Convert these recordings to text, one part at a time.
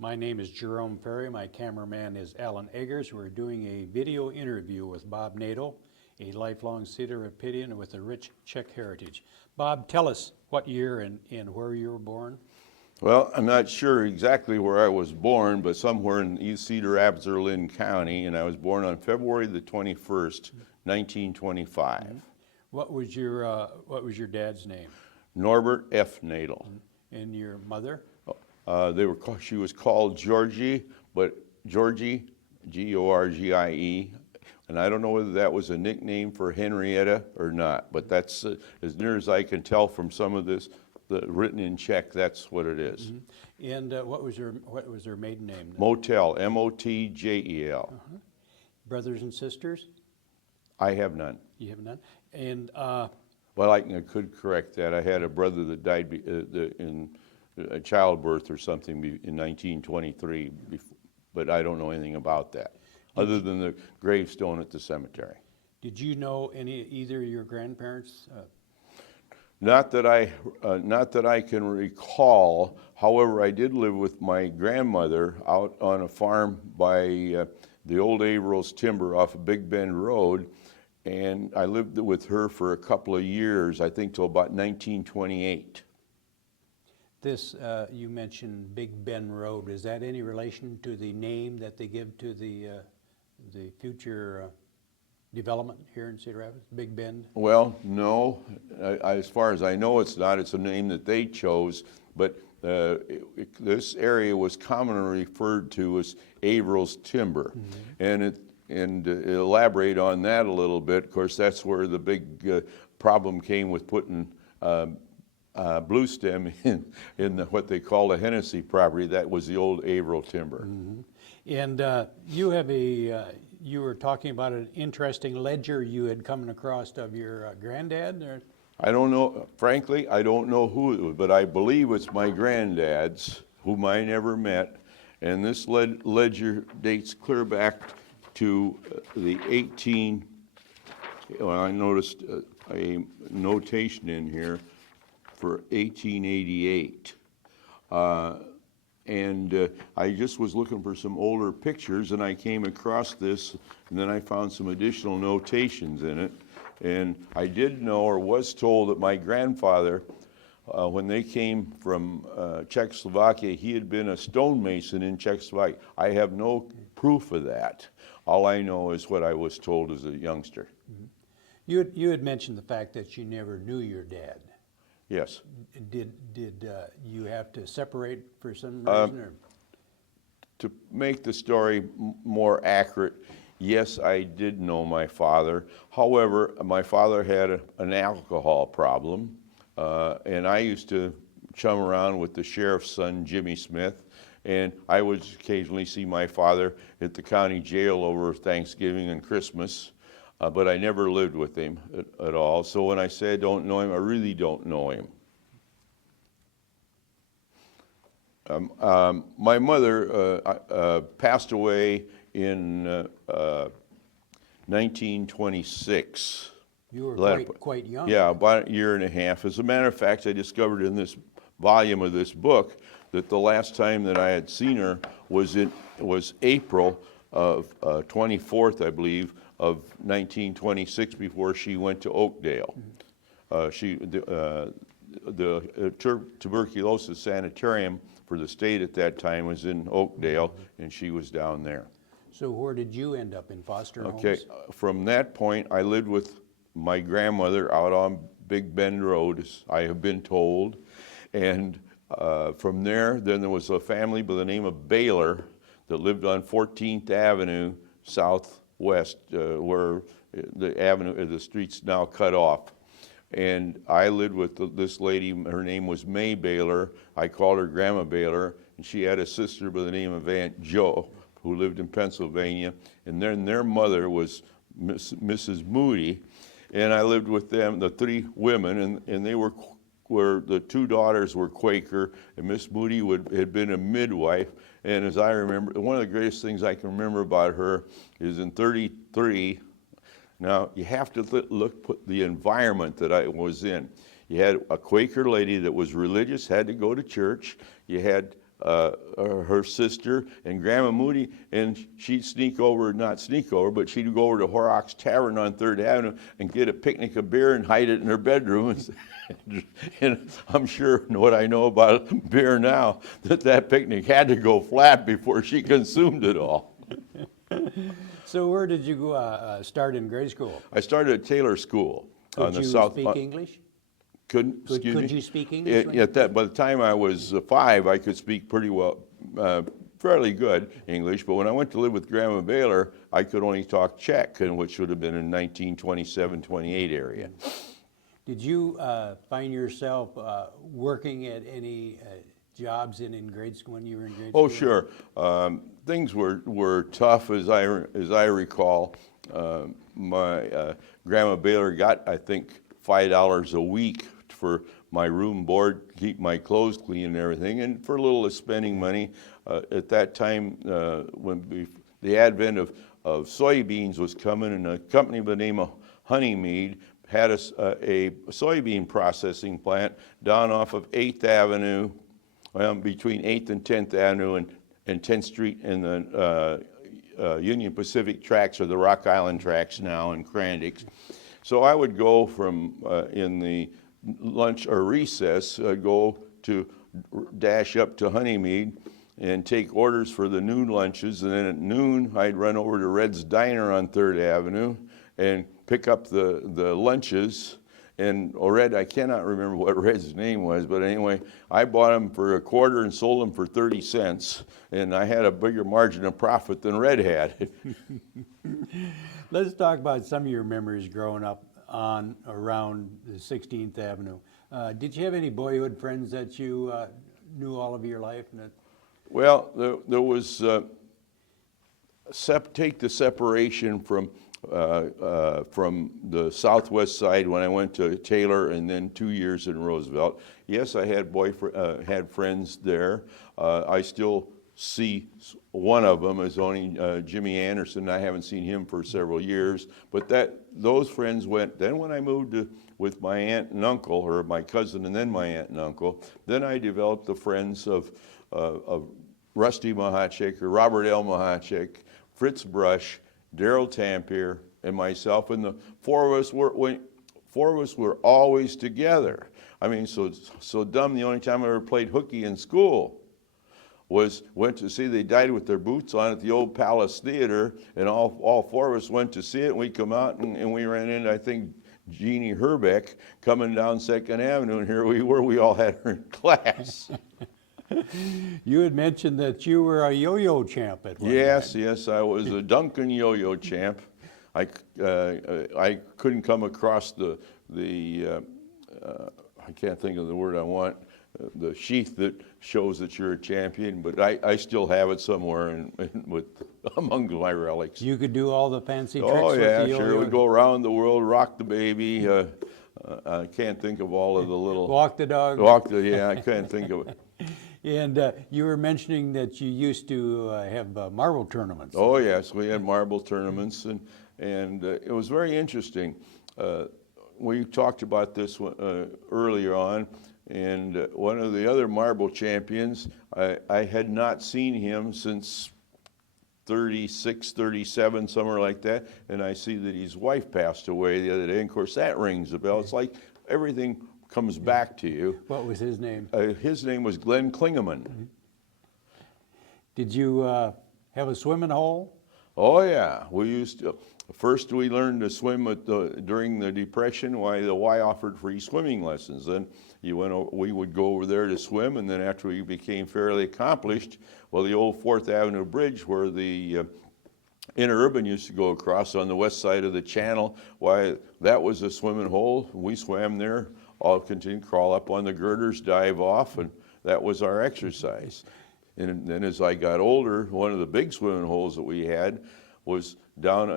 My name is Jerome Ferry. My cameraman is Alan Eggers. We're doing a video interview with Bob Nejdl, a lifelong Cedar Rapidian with a rich Czech heritage. Bob, tell us what year and where you were born. Well, I'm not sure exactly where I was born, but somewhere in East Cedar Rapids or Linn County, and I was born on February the 21st, 1925. What was your dad's name? Norbert F. Nejdl. And your mother? She was called Georgie, but Georgie, G-O-R-G-I-E, and I don't know whether that was a nickname for Henrietta or not, but that's as near as I can tell from some of this written in Czech. That's what it is. Mm-hmm. And what was her maiden name? Motel, M-O-T-J-E-L. Brothers and sisters? I have none. You have none. And well, I could correct that. I had a brother that died in childbirth or something in 1923, but I don't know anything about that, other than the gravestone at the cemetery. Did you know either of your grandparents? Not that I can recall. However, I did live with my grandmother out on a farm by the old Averill's Timber off of Big Bend Road, and I lived with her for a couple of years, I think till about 1928. This, you mentioned Big Bend Road. Is that any relation to the name that they give to the future development here in Cedar Rapids, Big Bend? Well, no. As far as I know, it's not. It's a name that they chose, but this area was commonly referred to as Averill's Timber. Mm-hmm. And elaborate on that a little bit. Of course, that's where the big problem came with putting blue stem in what they call the Hennessy property. That was the old Averill Timber. Mm-hmm. And you were talking about an interesting ledger you had come across of your granddad? Or? I don't know, frankly, I don't know who it was, but I believe it's my granddad's, whom I never met. And this ledger dates clear back to I noticed a notation in here for 1888. And I just was looking for some older pictures, and I came across this, and then I found some additional notations in it. And I did know, or was told, that my grandfather, when they came from Czechoslovakia, he had been a stonemason in Czechoslovakia. I have no proof of that. All I know is what I was told as a youngster. Mm-hmm. You had mentioned the fact that you never knew your dad. Yes. Did you have to separate for some reason? Or? To make the story more accurate, yes, I did know my father. However, my father had an alcohol problem, and I used to chum around with the sheriff's son, Jimmy Smith, and I would occasionally see my father at the county jail over Thanksgiving and Christmas. But I never lived with him at all. So when I say I don't know him, I really don't know him. My mother passed away in 1926. You were quite young. Yeah, about a year and a half. As a matter of fact, I discovered in this volume of this book that the last time that I had seen her was April of 24th, I believe, of 1926, before she went to Oakdale. The tuberculosis sanitarium for the state at that time was in Oakdale, and she was down there. So where did you end up, in foster homes? Okay, from that point, I lived with my grandmother out on Big Bend Road, as I have been told, and from there, then there was a family by the name of Baylor that lived on 14th Avenue Southwest, where the street's now cut off. And I lived with this lady. Her name was May Baylor. I called her Grandma Baylor, and she had a sister by the name of Aunt Jo, who lived in Pennsylvania. And then their mother was Mrs. Moody, and I lived with them, the three women, and they were the two daughters were Quaker, and Miss Moody had been a midwife. And as I remember, one of the greatest things I can remember about her is in 33. Now, you have to put the environment that I was in. You had a Quaker lady that was religious, had to go to church. You had her sister and Grandma Moody, and she'd sneak over, not sneak over, but she'd go over to Horrocks Tavern on 3rd Avenue and get a picnic of beer and hide it in her bedroom. And I'm sure what I know about beer now, that picnic had to go flat before she consumed it all. So where did you go, start in grade school? I started at Taylor School on the Could you south. speak English? Excuse me? Could you speak English? By the time I was 5, I could speak pretty well, fairly good English. But when I went to live with Grandma Baylor, I could only talk Czech, which would have been in 1927, 28 area. Did you find yourself working at any jobs in grade school when you were in grade school? Oh, sure. Things were tough, as I recall. My Grandma Baylor got, I think, $5 a week for my room board, keep my clothes clean and everything, and for a little spending money. At that time, when the advent of soybeans was coming, and a company by the name of Honeymead had a soybean processing plant down off of 8th Avenue, between 8th and 10th Avenue and 10th Street in the Union Pacific tracks, or the Rock Island tracks now, in Crandix. So I would go from in the lunch or recess, go to dash up to Honeymead and take orders for the noon lunches, and then at noon I'd run over to Red's Diner on 3rd Avenue and pick up the lunches. And Red, I cannot remember what Red's name was, but anyway, I bought them for a quarter and sold them for 30 cents, and I had a bigger margin of profit than Red had. Let's talk about some of your memories growing up around the 16th Avenue. Did you have any boyhood friends that you knew all of your life? Well, there was, take the separation from the southwest side when I went to Taylor, and then 2 years in Roosevelt. Yes, I had had friends there. I still see one of them is only Jimmy Anderson. I haven't seen him for several years, but those friends went. Then when I moved with my aunt and uncle, or my cousin and then my aunt and uncle, then I developed the friends of Rusty Mahachek, or Robert L. Mahachek, Fritz Brush, Darrell Tampier, and myself, and the four of us were always together. I mean, so dumb. The only time I ever played hooky in school went to see, they died with their boots on at the old Palace Theater, and all four of us went to see it, and we come out, and we ran into, I think, Jeannie Herbeck coming down 2nd Avenue, and here we were, we all had her in class. You had mentioned that you were a yo-yo champ at one Yes, time. yes, I was a Duncan yo-yo champ. I couldn't come across the I can't think of the word I want, the sheath that shows that you're a champion, but I still have it somewhere among my relics. You could do all the fancy tricks Oh with yeah, the yo-yo. sure. We go around the world, rock the baby. I can't think of all of the little Walk the dog. Yeah, I can't think of it. And you were mentioning that you used to have marble tournaments. Oh yes, we had marble tournaments, and it was very interesting. We talked about this earlier on, and one of the other marble champions, I had not seen him since 36, 37, somewhere like that, and I see that his wife passed away the other day, and of course that rings a bell. It's like everything comes back to you. What was his name? His name was Glenn Klingeman. Mm-hmm. Did you have a swimming hole? Oh yeah, we used to. First, we learned to swim during the Depression. Why the Y offered free swimming lessons. Then we would go over there to swim, and then after we became fairly accomplished, well, the old 4th Avenue Bridge, where the interurban used to go across on the west side of the channel, why that was a swimming hole. We swam there, all continued to crawl up on the girders, dive off, and that was our exercise. And then as I got older, one of the big swimming holes that we had was down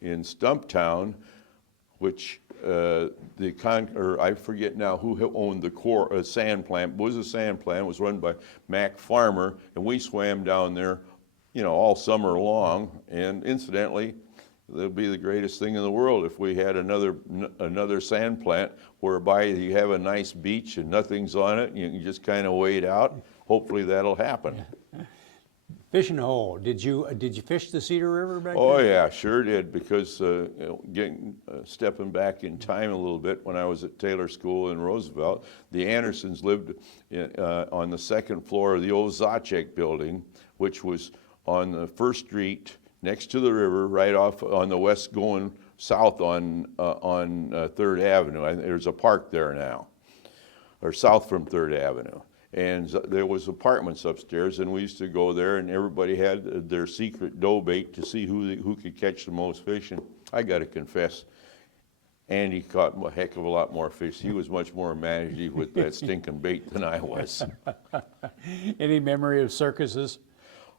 in Stumptown, which I forget now who owned the sand plant. It was a sand plant. It was run by Mac Farmer, and we swam down there, all summer long. And incidentally, that'll be the greatest thing in the world if we had another sand plant whereby you have a nice beach and nothing's on it, and you can just kind of wade out. hopefully that'll happen. Fishing hole. Did you fish the Cedar River back Oh then? yeah, sure did, because stepping back in time a little bit, when I was at Taylor School in Roosevelt, the Andersons lived on the second floor of the old Zacek building, which was on the First Street next to the river, right off on the west going south on Third Avenue. There's a park there now, or south from Third Avenue. And there was apartments upstairs, and we used to go there, and everybody had their secret dough bait to see who could catch the most fish. And I got to confess, Andy caught a heck of a lot more fish. He was much more imaginative with that stinking bait than I was. Any memory of circuses?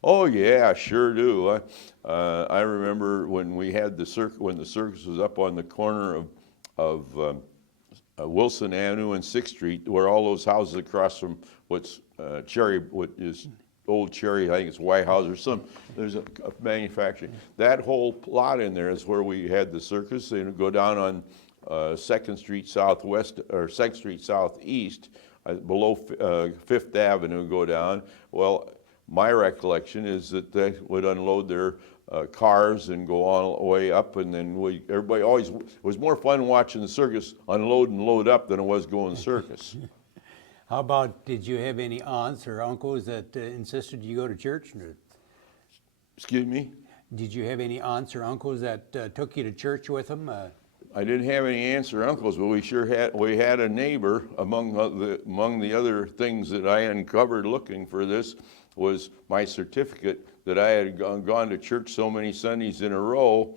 Oh yeah, sure do. I remember when we had when the circus was up on the corner of Wilson Avenue and 6th Street, where all those houses across from what is old Cherry, I think it's White House or some, there's a manufacturing. That whole plot in there is where we had the circus. They would go down on 2nd Street Southwest, or 2nd Street Southeast, below 5th Avenue, go down. Well, my recollection is that they would unload their cars and go all the way up, and then everybody always, it was more fun watching the circus unload and load up than it was going circus. How about, did you have any aunts or uncles that insisted you go to church? Excuse me? Did you have any aunts or uncles that took you to church with them? I didn't have any aunts or uncles, but we had a neighbor. Among the other things that I uncovered looking for this was my certificate that I had gone to church so many Sundays in a row.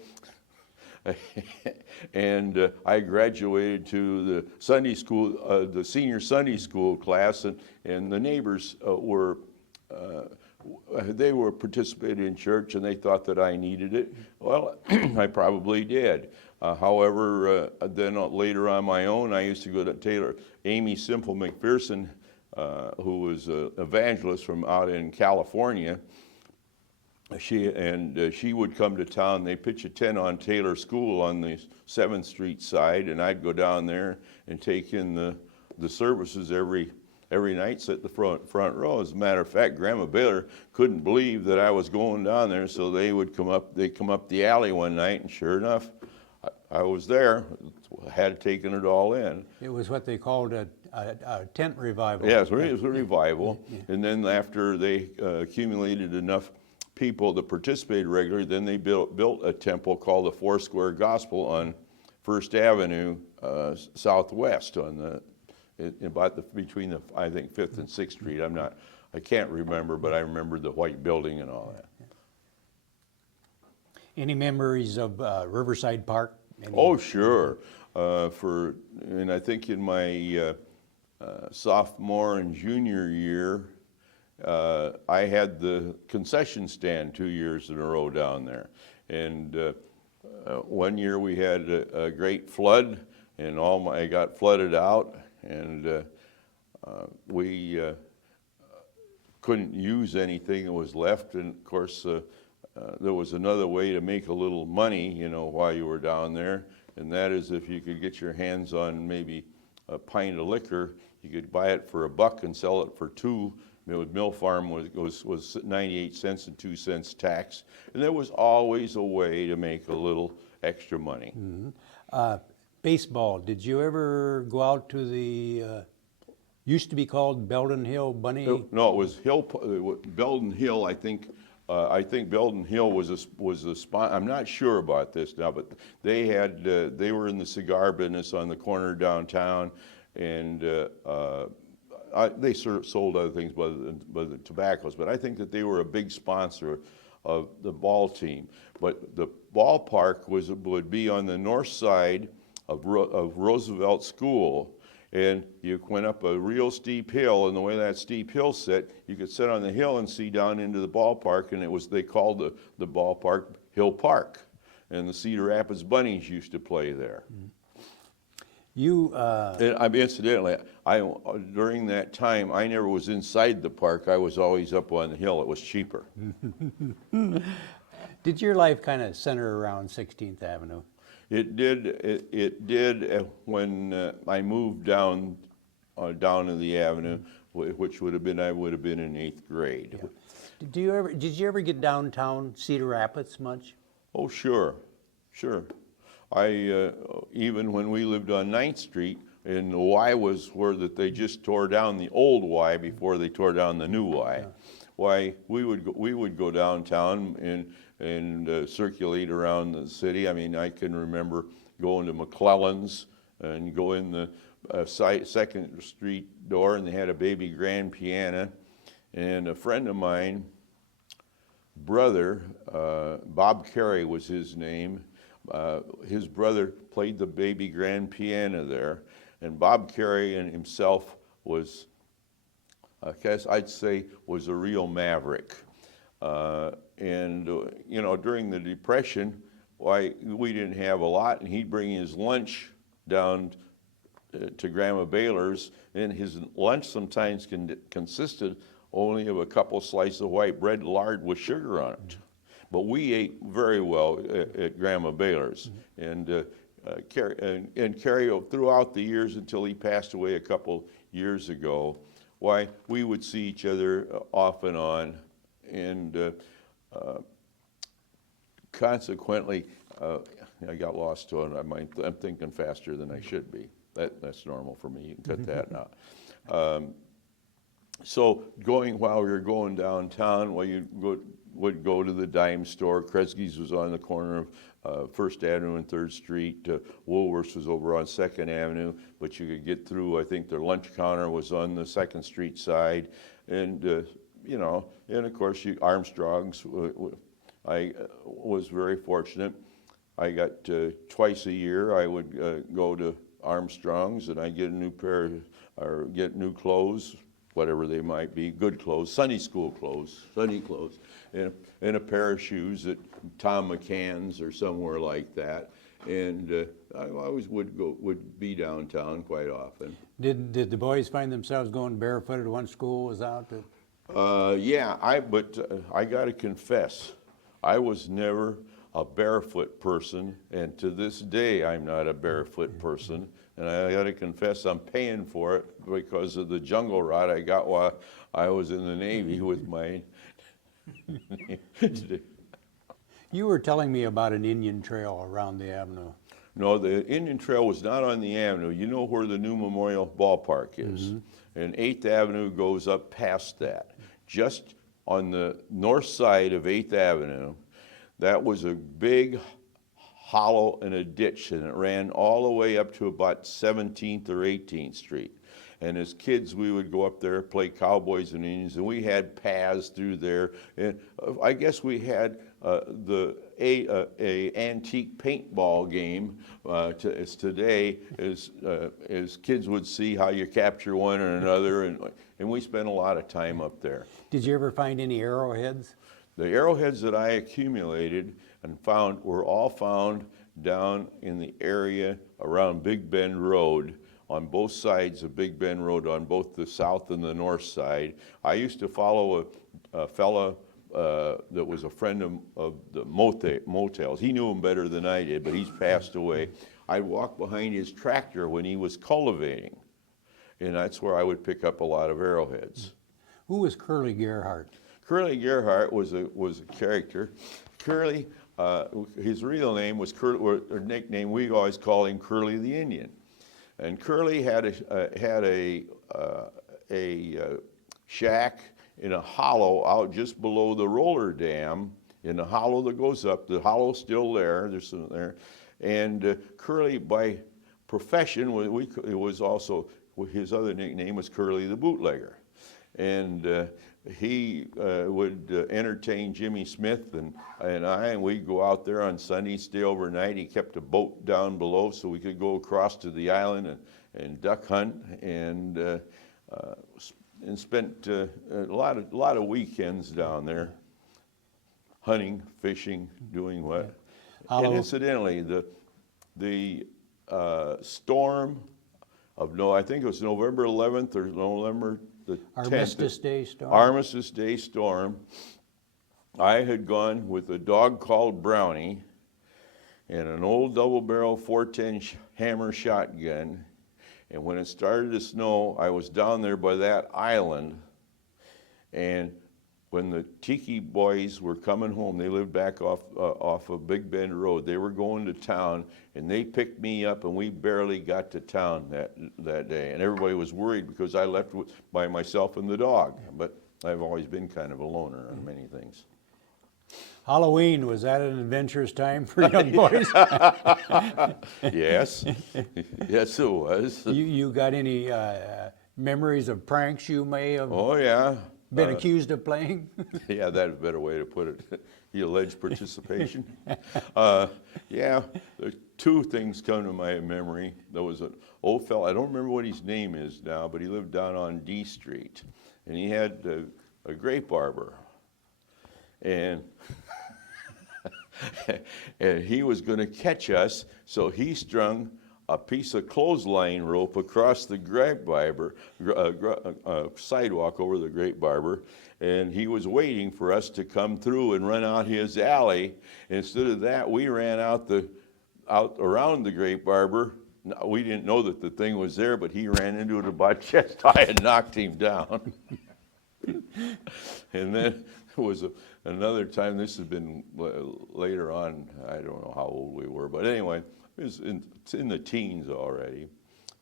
And I graduated to the Sunday school, the senior Sunday school class, and the neighbors they were participating in church, and they thought that I needed it. Well, I probably did. However, then later on my own, I used to go to Taylor. Amy Simple McPherson, who was an evangelist from out in California, she would come to town. They pitch a tent on Taylor School on the 7th Street side, and I'd go down there and take in the services every night, sit the front row. As a matter of fact, Grandma Baylor couldn't believe that I was going down there, so they'd come up the alley one night, and sure enough, I was there. I had taken it all in. It was what they called a tent revival. Yeah, it was a revival. Yeah. And then after they accumulated enough people that participated regularly, then they built a temple called the Foursquare Gospel on First Avenue Southwest between I think 5th and 6th Street. I can't remember, but I remember the white building and all that. Any memories of Riverside Park? Oh, sure. And I think in my sophomore and junior year, I had the concession stand 2 years in a row down there. And one year we had a great flood, and I got flooded out, and we couldn't use anything that was left. And of course, there was another way to make a little money, while you were down there, and that is if you could get your hands on maybe a pint of liquor, you could buy it for $1 and sell it for $2. Mill Farm was 98 cents and 2 cents tax, and there was always a way to make a little extra money. Mm-hmm. Baseball, did you ever go out to the, used to be called Belden Hill Bunny? No, it was Belden Hill, I think. I think Belden Hill was a spot. I'm not sure about this now, but they were in the cigar business on the corner downtown, and they sort of sold other things but the tobaccos. But I think that they were a big sponsor of the ball team. But the ballpark would be on the north side of Roosevelt School. And you went up a real steep hill, and the way that steep hill sit, you could sit on the hill and see down into the ballpark, and they called the ballpark Hill Park. And the Cedar Rapids Bunnies used to play there. Incidentally, during that time, I never was inside the park. I was always up on the hill. It was cheaper. Did your life kind of center around 16th Avenue? It did. It did when I moved down to the avenue. which would have been, I would have been in 8th grade. Did you ever get downtown Cedar Rapids much? Oh, sure. I, even when we lived on 9th Street, and the Y was where that they just tore down the old Y before they tore down the new Y. Why, we would go downtown and circulate around the city. I mean, I can remember going to McClellan's and go in the 2nd Street door, and they had a baby grand piano. And a friend of mine, brother, Bob Carey was his name, his brother played the baby grand piano there. And Bob Carey and himself was, I guess I'd say, was a real maverick. You know, during the Depression, why, we didn't have a lot, and he'd bring his lunch down to Grandma Baylor's, and his lunch sometimes consisted only of a couple slices of white bread, lard with sugar on it. But we ate very well at Grandma Baylor's. And Carrie, throughout the years until he passed away a couple years ago, why, we would see each other off and on, and consequently, I got lost to it. I'm thinking faster than I should be. That's normal for me. You can cut that out. So while we were going downtown, well, you would go to the dime store. Kresge's was on the corner of 1st Avenue and 3rd Street. Woolworth's was over on 2nd Avenue, but you could get through. I think their lunch counter was on the 2nd Street side. And, you know, and of course, Armstrong's. I was very fortunate. I got twice a year, I would go to Armstrong's, and I get a new pair, or get new clothes, whatever they might be, good clothes, Sunday school clothes, Sunday clothes, and a pair of shoes at Tom McCann's or somewhere like that. And I always would be downtown quite often. Did the boys find themselves going barefooted once school was out? Yeah, but I got to confess, I was never a barefoot person, and to this day I'm not a barefoot person. And I got to confess, I'm paying for it because of the jungle rot I got while I was in the Navy with my. You were telling me about an Indian trail around the avenue. No, the Indian Trail was not on the avenue. You know where the new Memorial Ballpark is. And 8th Avenue goes up past that. Just on the north side of 8th Avenue, that was a big hollow in a ditch, and it ran all the way up to about 17th or 18th Street. And as kids, we would go up there, play cowboys and Indians, and we had paths through there. And I guess we had a antique paintball game as today, as kids would see how you capture one or another, and we spent a lot of time up there. Did you ever find any arrowheads? The arrowheads that I accumulated and found were all found down in the area around Big Bend Road, on both sides of Big Bend Road, on both the south and the north side. I used to follow a fella that was a friend of the motels. He knew him better than I did, but he's passed away. I'd walk behind his tractor when he was cultivating, and that's where I would pick up a lot of arrowheads. Who was Curly Gerhardt? Curly Gerhardt was a character. Curly, his real name was Curly, or nickname, we always call him Curly the Indian. And Curly had a shack in a hollow out just below the roller dam, in the hollow that goes up. The hollow's still there. There's some there. And Curly, by profession, it was also, his other nickname was Curly the Bootlegger. And he would entertain Jimmy Smith and we'd go out there on Sunday, stay overnight. He kept a boat down below so we could go across to the island and duck hunt, and spent a lot of weekends down there, hunting, fishing, doing what. And incidentally, the storm of I think it was November 11th or November the 10th. Armistice Day storm. Armistice Day storm. I had gone with a dog called Brownie and an old double-barrel 410 Hammer shotgun, And when it started to snow, I was down there by that island, and when the Tiki boys were coming home, they lived back off of Big Bend Road. They were going to town, and they picked me up, and we barely got to town that day. And everybody was worried because I left by myself and the dog. But I've always been kind of a loner on many things. Halloween, was that an adventurous time for young boys? Yes, yes, it was. You got any memories of pranks you may have Oh yeah. been accused of playing? Yeah, that's a better way to put it. The alleged participation. Yeah, there's two things come to my memory. There was an old fellow, I don't remember what his name is now, but he lived down on D Street. And he had a grape arbor. And, and he was going to catch us, so he strung a piece of clothesline rope across the grape arbor, sidewalk over the grape arbor, and he was waiting for us to come through and run out his alley. Instead of that, we ran out around the grape arbor. We didn't know that the thing was there, but he ran into it about chest high and knocked him down. And then there was another time, this has been later on, I don't know how old we were, but anyway, it's in the teens already.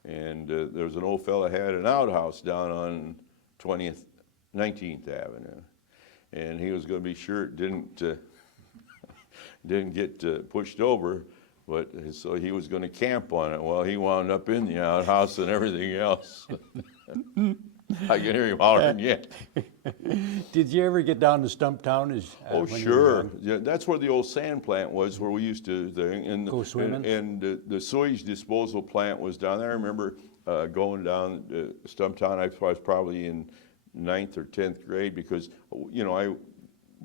And there was an old fella had an outhouse down on 19th Avenue. And he was going to be sure it didn't get pushed over, but so he was going to camp on it. Well, he wound up in the outhouse and everything else. I can hear him hollering yet. Did you ever get down to Stumptown? Oh, when you were sure. young? Yeah, that's where the old sand plant was, where we used to Go swimming? And the sewage disposal plant was down there. I remember going down to Stumptown. I was probably in 9th or 10th grade because, you know, I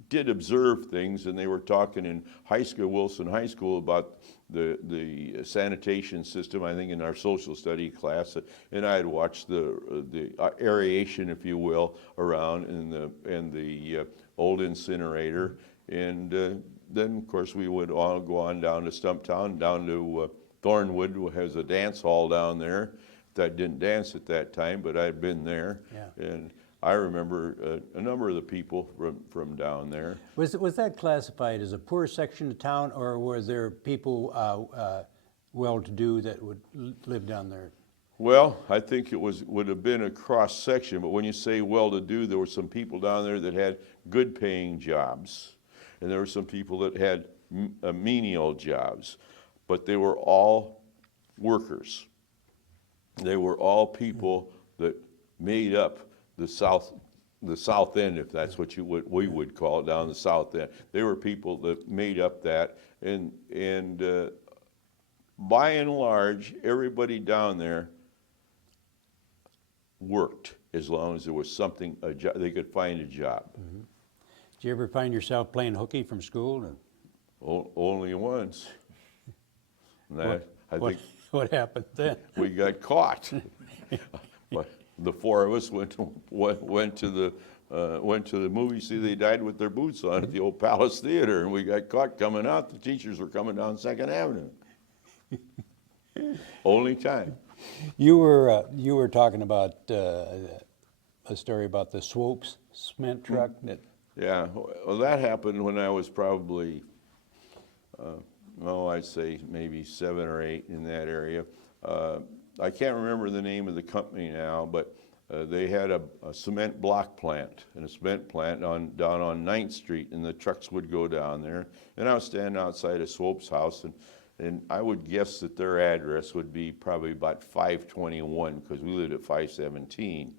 did observe things, and they were talking in high school, Wilson High School, about the sanitation system, I think in our social study class, and I had watched the aeration, if you will, around in the old incinerator, and then of course we would all go on down to Stumptown, down to Thornwood, who has a dance hall down there. I didn't dance at that time, but I'd been there, Yeah. and I remember a number of the people from down there. Was that classified as a poor section of town, or were there people well-to-do that would live down there? Well, I think it would have been a cross section, but when you say well-to-do, there were some people down there that had good-paying jobs, and there were some people that had menial jobs, but they were all workers. They were all people that made up the south end, if that's what we would call it, down the south end. They were people that made up that, and by and large, everybody down there worked as long as there was something, they could find a job. Mm-hmm. Did you ever find yourself playing hooky from school? Only once. And What happened then? we got caught. But the four of us went to the movie, see They Died with Their Boots on at the old Palace Theater, and we got caught coming out. The teachers were coming down 2nd Avenue. Only time. You were talking about a story about the Swopes cement truck that. Yeah, well, that happened when I was probably, I'd say maybe 7 or 8 in that area. I can't remember the name of the company now, but they had a cement block plant and a cement plant down on 9th Street, and the trucks would go down there. And I was standing outside of Swope's house, and I would guess that their address would be probably about 521, because we lived at 517.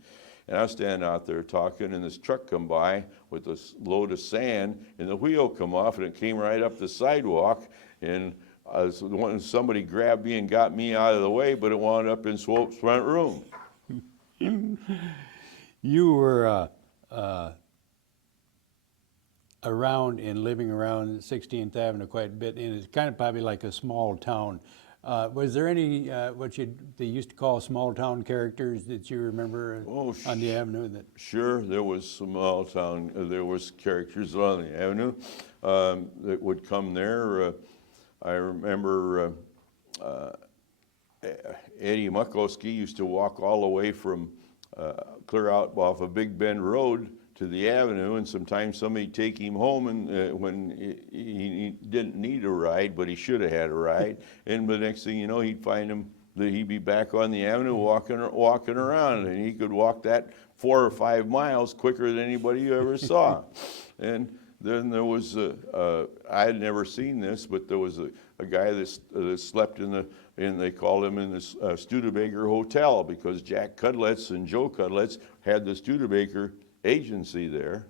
And I was standing out there talking, and this truck come by with a load of sand, and the wheel come off, and it came right up the sidewalk, and somebody grabbed me and got me out of the way, but it wound up in Swope's front room. You were around and living around 16th Avenue quite a bit, and it's kind of probably like a small town. Was there any they used to call small town characters that you remember on the avenue? Sure, there was there was characters on the avenue that would come there. I remember Eddie Muckowski used to walk all the way from clear out off of Big Bend Road to the avenue, and sometimes somebody'd take him home, and when he didn't need a ride, but he should have had a ride. And the next thing you know, he'd find him that he'd be back on the avenue walking around, and he could walk that 4 or 5 miles quicker than anybody you ever saw. And then there was I had never seen this, but there was a guy that slept they called him in this Studebaker Hotel, because Jack Cudletts and Joe Cudletts had the Studebaker agency there,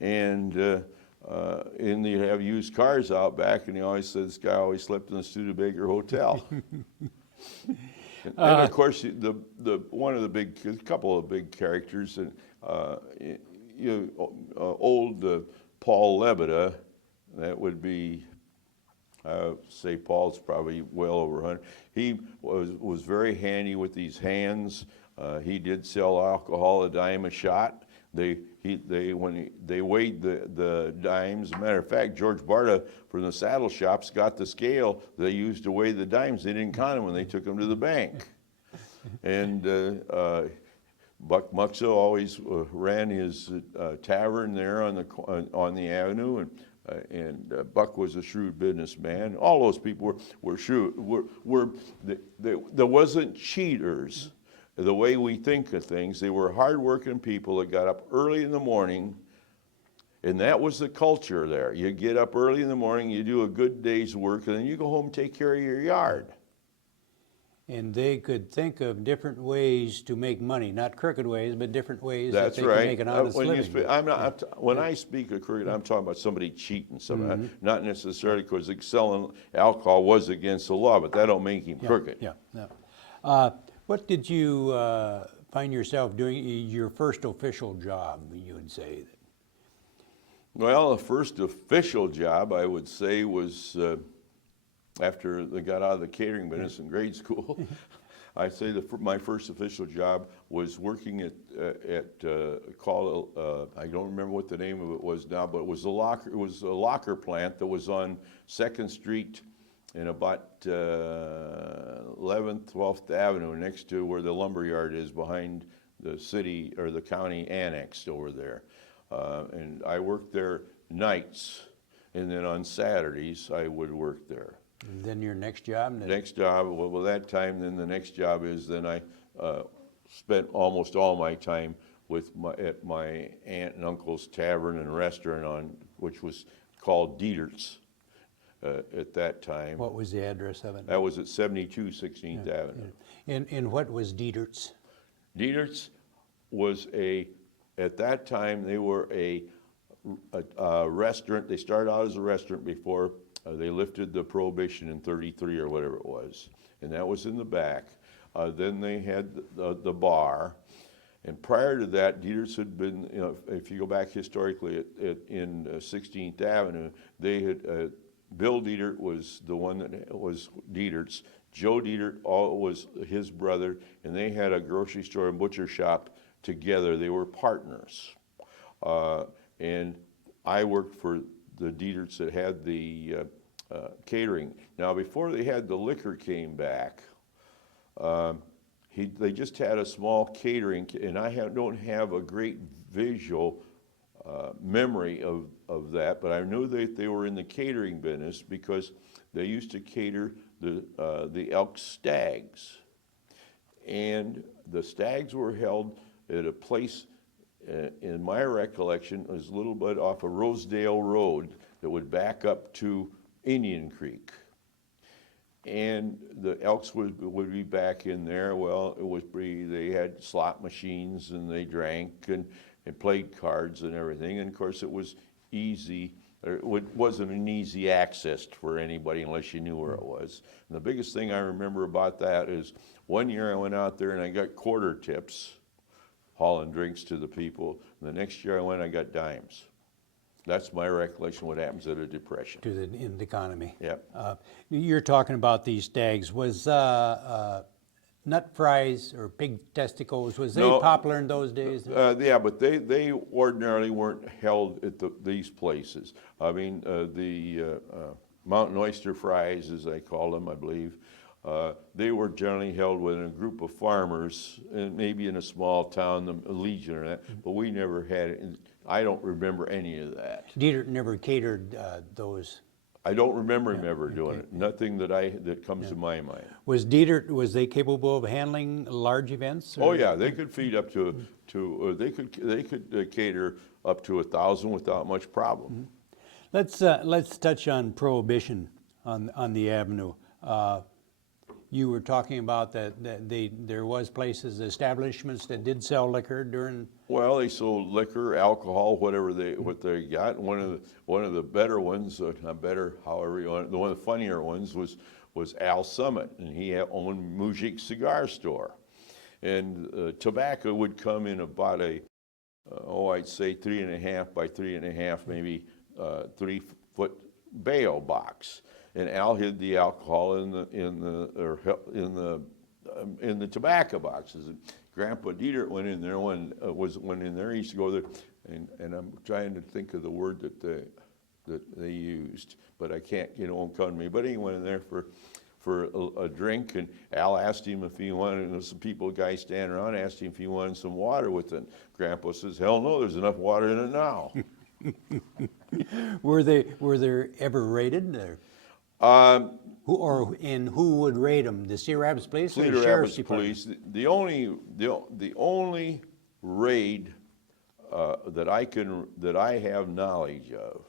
and they have used cars out back, and he always said this guy always slept in the Studebaker Hotel. And of course, a couple of big characters, and old Paul Lebeda, that would be, say Paul's probably well over 100. He was very handy with these hands. He did sell alcohol a dime a shot. When they weighed the dimes. As a matter of fact, George Barta from the saddle shops got the scale they used to weigh the dimes. They didn't count them when they took them to the bank. And Buck Muxo always ran his tavern there on the avenue, and Buck was a shrewd businessman. All those people were shrewd. There wasn't cheaters the way we think of things. They were hardworking people that got up early in the morning, and that was the culture there. You get up early in the morning, you do a good day's work, and then you go home and take care of your yard. And they could think of different ways to make money, not crooked ways, but different ways That's that they right. can make an honest living. When I speak of crooked, I'm talking about somebody cheating, not necessarily because selling alcohol was against the law, but that don't make him crooked. Yeah. What did you find yourself doing, your first official job, you would say? Well, the first official job, I would say, was after they got out of the catering business in grade school. I'd say my first official job was working at I don't remember what the name of it was now, but it was a locker plant that was on 2nd Street in about 11th, 12th Avenue, next to where the lumber yard is, behind the city or the county annex over there. And I worked there nights, and then on Saturdays I would work there. And then your next job? Next job, well, that time, then the next job is, then I spent almost all my time at my aunt and uncle's tavern and restaurant, which was called Dietert's. At that time. What was the address of it? That was at 72 16th Avenue. And what was Dietert's? Dietert's was at that time, they were a restaurant. They started out as a restaurant before they lifted the prohibition in 33 or whatever it was. And that was in the back. Then they had the bar. And prior to that, Dietert's had been, if you go back historically in 16th Avenue, they had, Bill Dietert was the one that was Dietert's. Joe Dietert was his brother, and they had a grocery store and butcher shop together. They were partners. And I worked for the Dietert's that had the catering. Now, before they had the liquor came back, they just had a small catering, and I don't have a great visual memory of that, but I knew that they were in the catering business because they used to cater the elk stags. And the stags were held at a place, in my recollection, was a little bit off of Rosedale Road that would back up to Indian Creek. And the elks would be back in there. Well, they had slot machines, and they drank and played cards and everything. And of course, it was easy. It wasn't an easy access for anybody unless you knew where it was. And the biggest thing I remember about that is one year I went out there and I got quarter tips, hauling drinks to the people. And the next year I went, I got dimes. That's my recollection of what happens at a depression. In the economy. Yep. You're talking about these stags. Was nut fries or pig testicles, was they popular in those days? Yeah, but they ordinarily weren't held at these places. I mean, the mountain oyster fries, as they call them, I believe, they were generally held within a group of farmers, and maybe in a small town, the Legion or that, but we never had it. I don't remember any of that. Dieter never catered those. I don't remember him ever doing it. Nothing that comes to my mind. Was they capable of handling large events? Oh yeah, they could feed up to they could cater up to 1,000 without much problem. Let's touch on prohibition on the avenue. You were talking about that there was places, establishments that did sell liquor during. Well, they sold liquor, alcohol, what they got. One of the better ones, not better, however you want. One of the funnier ones was Al Summit, and he owned Mujik Cigar Store, and tobacco would come in about I'd say 3.5 by 3.5, maybe 3-foot bale box. And Al hid the alcohol in the tobacco boxes. And Grandpa Dieter went in there went in there. He used to go there, and I'm trying to think of the word that they used, but I can't. It won't come to me. But he went in there for a drink, and Al asked him if he wanted. And some guys standing around asked him if he wanted some water with it. Grandpa says, "Hell no, there's enough water in it now." Were they ever raided? Who would raid them? The Cedar Rapids Police or the Cedar Sheriff's Rapids Department? Police. The only raid that I have knowledge of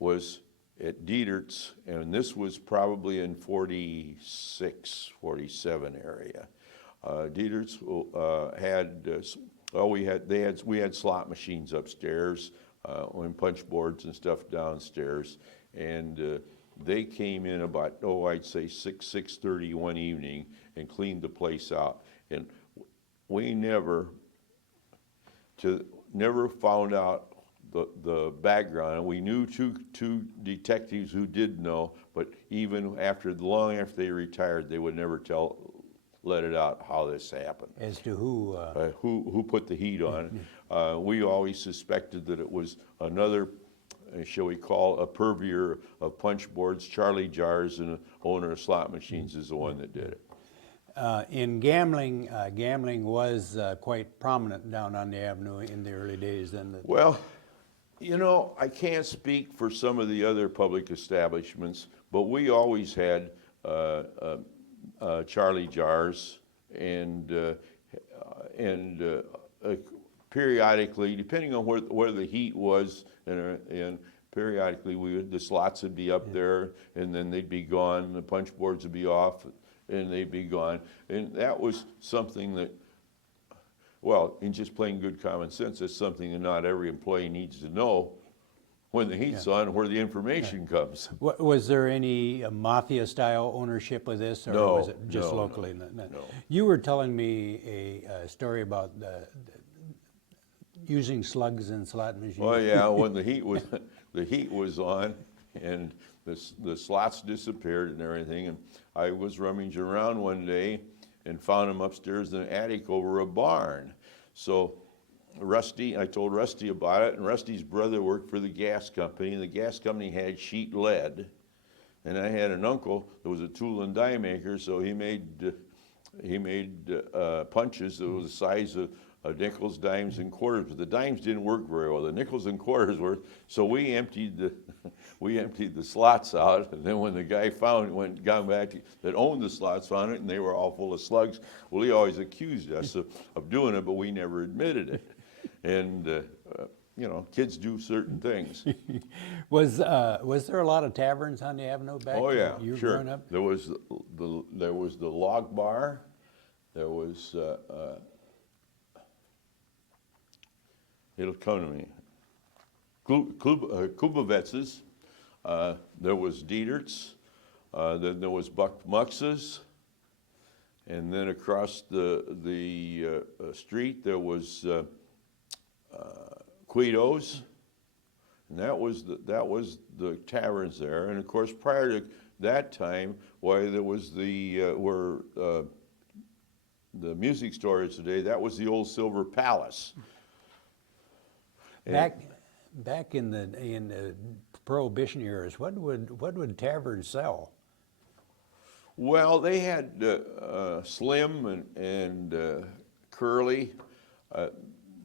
was at Dietert's, and this was probably in 46, 47 area. Dietert's we had slot machines upstairs, and punch boards and stuff downstairs, and they came in about, I'd say 6:30 one evening and cleaned the place out. And we never found out the background. We knew two detectives who did know, but even long after they retired, they would never let it out how this happened. As to who Who put the heat on. We always suspected that it was another, shall we call, a purveyor of punch boards. Charlie Jars, and owner of slot machines, is the one that did it. in gambling, gambling was quite prominent down on the avenue in the early days. Then. Well, I can't speak for some of the other public establishments, but we always had Charlie Jars, and periodically, depending on where the heat was, and periodically the slots would be up there, and then they'd be gone. The punch boards would be off, and they'd be gone. And that was something that, well, in just plain good common sense, that's something that not every employee needs to know when the heat's on, where the information comes. Was there any mafia-style ownership of this, or No, was it just no, locally? no. You were telling me a story about using slugs in slot machines. Well, yeah, when the heat was on, and the slots disappeared and everything, and I was rummaging around one day and found them upstairs in the attic over a barn. So I told Rusty about it, and Rusty's brother worked for the gas company, and the gas company had sheet lead. And I had an uncle that was a tool and die maker, so he made punches that was the size of nickels, dimes, and quarters. But the dimes didn't work very well. The nickels and quarters worked. So we emptied the slots out, and then when the guy got back that owned the slots found it, and they were all full of slugs. Well, he always accused us of doing it, but we never admitted it. And kids do certain things. Was there a lot of taverns on the avenue back Oh yeah, when you were sure. growing up? There was the log bar. There was it'll come to me. Kubovetz's. There was Dietert's. Then there was Buck Mux's. And then across the street there was Quito's. And that was the taverns there. And of course, prior to that time, there was where the music store is today. That was the old Silver Palace. Back in the Prohibition years, what would taverns sell? Well, they had Slim and Curly.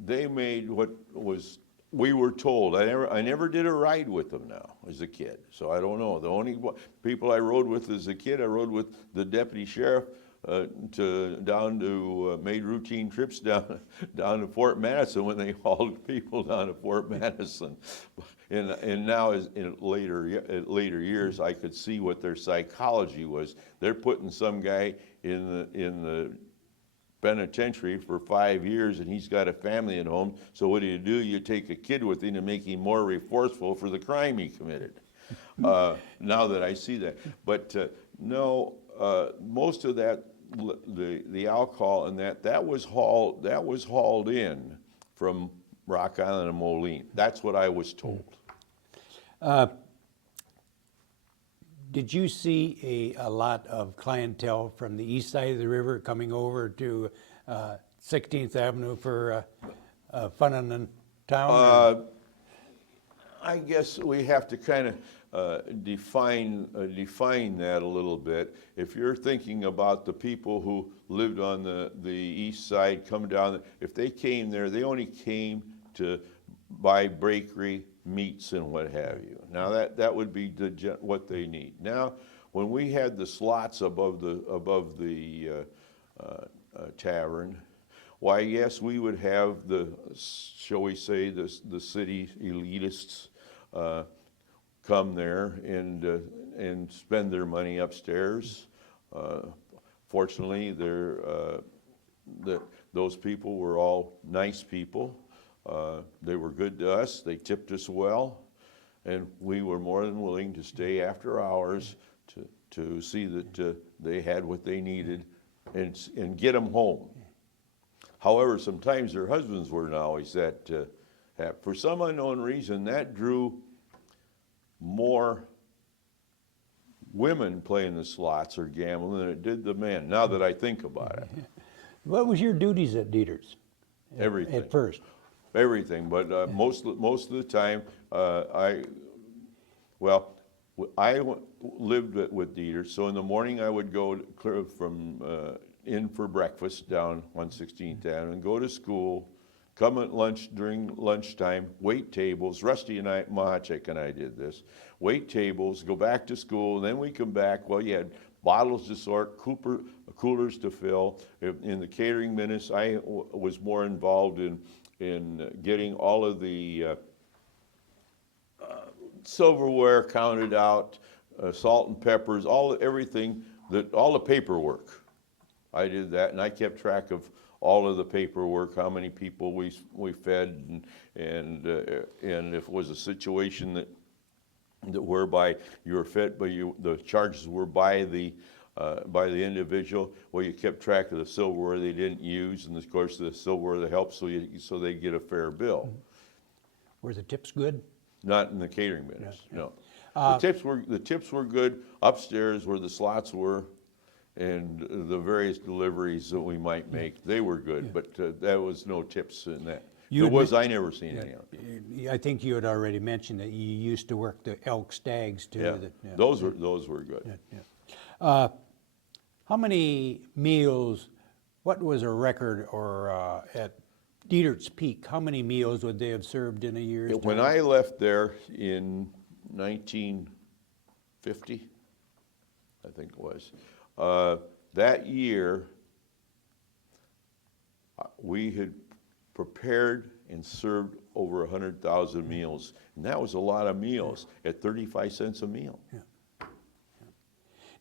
They made what was, we were told. I never did a ride with them now as a kid, so I don't know. The only people I rode with as a kid, I rode with the deputy sheriff made routine trips down to Fort Madison when they hauled people down to Fort Madison. And now, in later years, I could see what their psychology was. They're putting some guy in the penitentiary for 5 years, and he's got a family at home. So what do? You take a kid with you to make him more remorseful for the crime he committed. Now that I see that, but no, most of that, the alcohol and that was hauled in from Rock Island and Moline. That's what I was told. Did you see a lot of clientele from the east side of the river coming over to 16th Avenue for fun in town? I guess we have to kind of define that a little bit. If you're thinking about the people who lived on the east side, come down, if they came there, they only came to buy bakery, meats, and what have you. Now that would be what they need. Now, when we had the slots above the tavern, why, yes, we would have shall we say, the city elitists come there and spend their money upstairs. Fortunately, those people were all nice people. They were good to us. They tipped us well, and we were more than willing to stay after hours to see that they had what they needed and get them home. However, sometimes their husbands weren't always that happy. For some unknown reason, that drew more women playing the slots or gambling than it did the men, now that I think about it. What was your duties at Dieter's? Everything. At first? Everything, but most of the time, I lived with Dieter, so in the morning I would go clear from in for breakfast down on 16th Avenue and go to school, come at lunch during lunchtime, wait tables. Rusty and Mahachek and I did this. Wait tables, go back to school, and then we come back. Well, you had bottles to sort, coolers to fill. In the catering business, I was more involved in getting all of the silverware counted out, salt and peppers, everything, all the paperwork. I did that, and I kept track of all of the paperwork, how many people we fed, and if it was a situation that whereby you were fed, but the charges were by the individual. Well, you kept track of the silverware they didn't use, and of course the silverware that helped, so they get a fair bill. Were the tips good? Not in the catering business, no. The tips were good upstairs where the slots were, and the various deliveries that we might make, they were good, but there was no tips in that. I never seen any of it. I think you had already mentioned that you used to work the elk stags too. Yeah, those were good. How many meals, what was a record, or at Dieter's Peak, how many meals would they have served in a year's time? When I left there in 1950, I think it was, that year, we had prepared and served over 100,000 meals, and that was a lot of meals at 35 cents a meal. Yeah.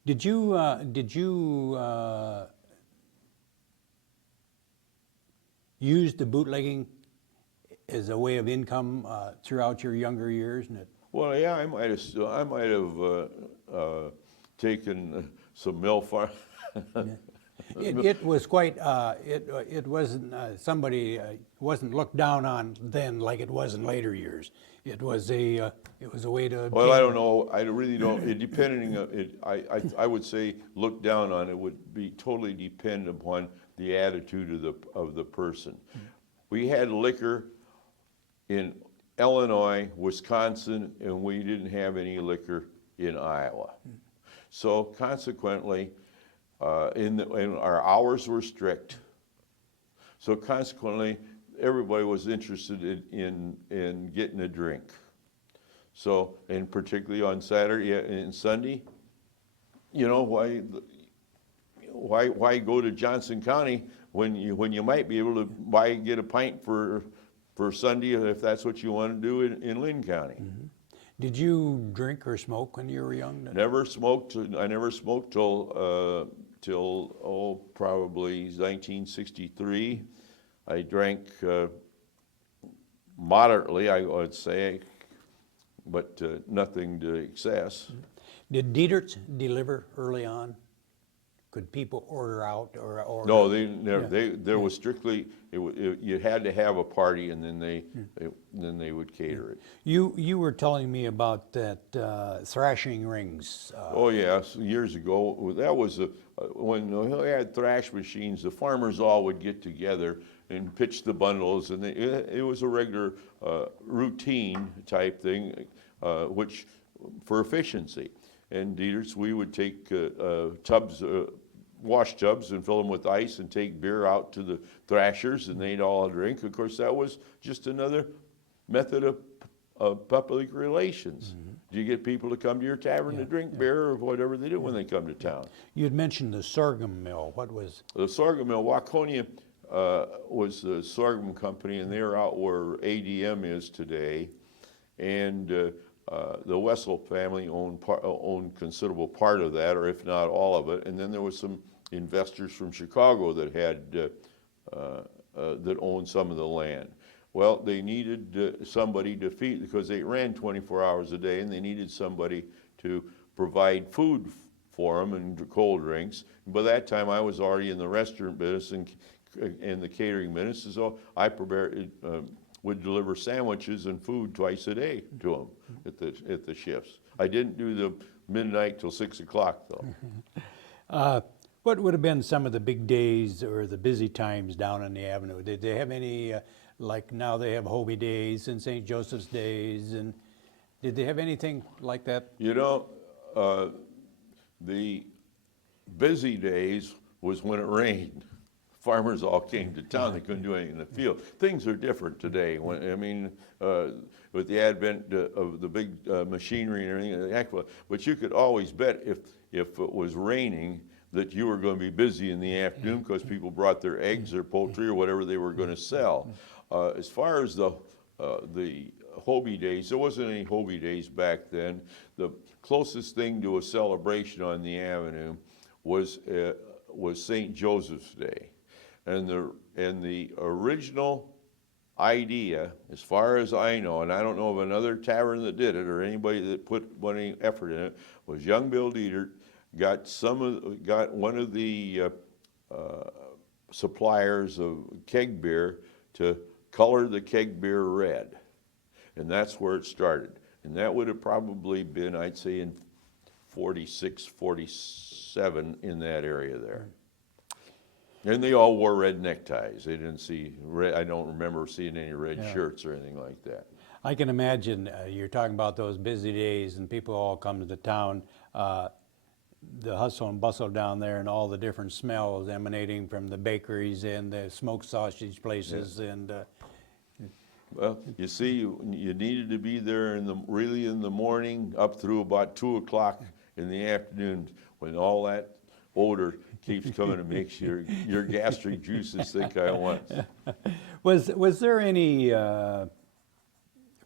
Did you use the bootlegging as a way of income throughout your younger years? Well, yeah, I might have taken some mill farm. It was quite. It wasn't somebody wasn't looked down on then like it was in later years. It was a way to. Well, I don't know. I really don't. I would say look down on it would be totally depend upon the attitude of the person. We had liquor in Illinois, Wisconsin, and we didn't have any liquor in Iowa. So consequently, and our hours were strict. So consequently, everybody was interested in getting a drink. So, and particularly on Saturday and Sunday, why go to Johnson County when you might be able to get a pint for Sunday if that's what you want to do in Linn County. Mm-hmm. Did you drink or smoke when you were young? Never smoked. I never smoked till probably 1963. I drank moderately, I would say, but nothing to excess. Did Dieter's deliver early on? Could people order out or? No, they never. Yeah. There was strictly you had to have a party, and then they would cater it. You were telling me about that thrashing rings. Oh yes, years ago that was when we had thrash machines. The farmers all would get together and pitch the bundles, and it was a regular routine type thing, which for efficiency. And Dieter's, we would take tubs. Wash tubs and fill them with ice and take beer out to the thrashers, and they'd all drink. Of course, that was just another method of public relations. Mm-hmm. Do you get people to come to your tavern to drink beer or whatever they do when they come to town? You had mentioned the sorghum mill. What was? The sorghum mill, Waconia was the sorghum company, and they're out where ADM is today. And the Wessel family owned considerable part of that, or if not all of it. And then there was some investors from Chicago that had that owned some of the land. Well, they needed somebody to feed, because they ran 24 hours a day, and they needed somebody to provide food for them and cold drinks. By that time, I was already in the restaurant business and the catering business, so I would deliver sandwiches and food twice a day to them at the shifts. I didn't do the midnight till 6 o'clock though. What would have been some of the big days or the busy times down on the avenue? Did they have any, like now they have Hobie Days and St. Joseph's Days, and did they have anything like that? The busy days was when it rained. Farmers all came to town. They couldn't do anything in the field. Things are different today. With the advent of the big machinery and everything, but you could always bet if it was raining that you were going to be busy in the afternoon because people brought their eggs or poultry or whatever they were going to sell. As far as the Hobie Days, there wasn't any Hobie Days back then. The closest thing to a celebration on the avenue was St. Joseph's Day. And the original idea, as far as I know, and I don't know of another tavern that did it or anybody that put any effort in it, was young Bill Dieter got one of the suppliers of keg beer to color the keg beer red, and that's where it started. And that would have probably been, I'd say, in 46, 47 in that area there. And they all wore red neckties. They didn't see red. I don't remember seeing any red shirts or anything like that. I can imagine you're talking about those busy days and people all come to the town, the hustle and bustle down there and all the different smells emanating from the bakeries and the smoked sausage places. And well, you see, you needed to be there really in the morning up through about 2 o'clock in the afternoon when all that odor keeps coming and makes your gastric juices think I want. Was there any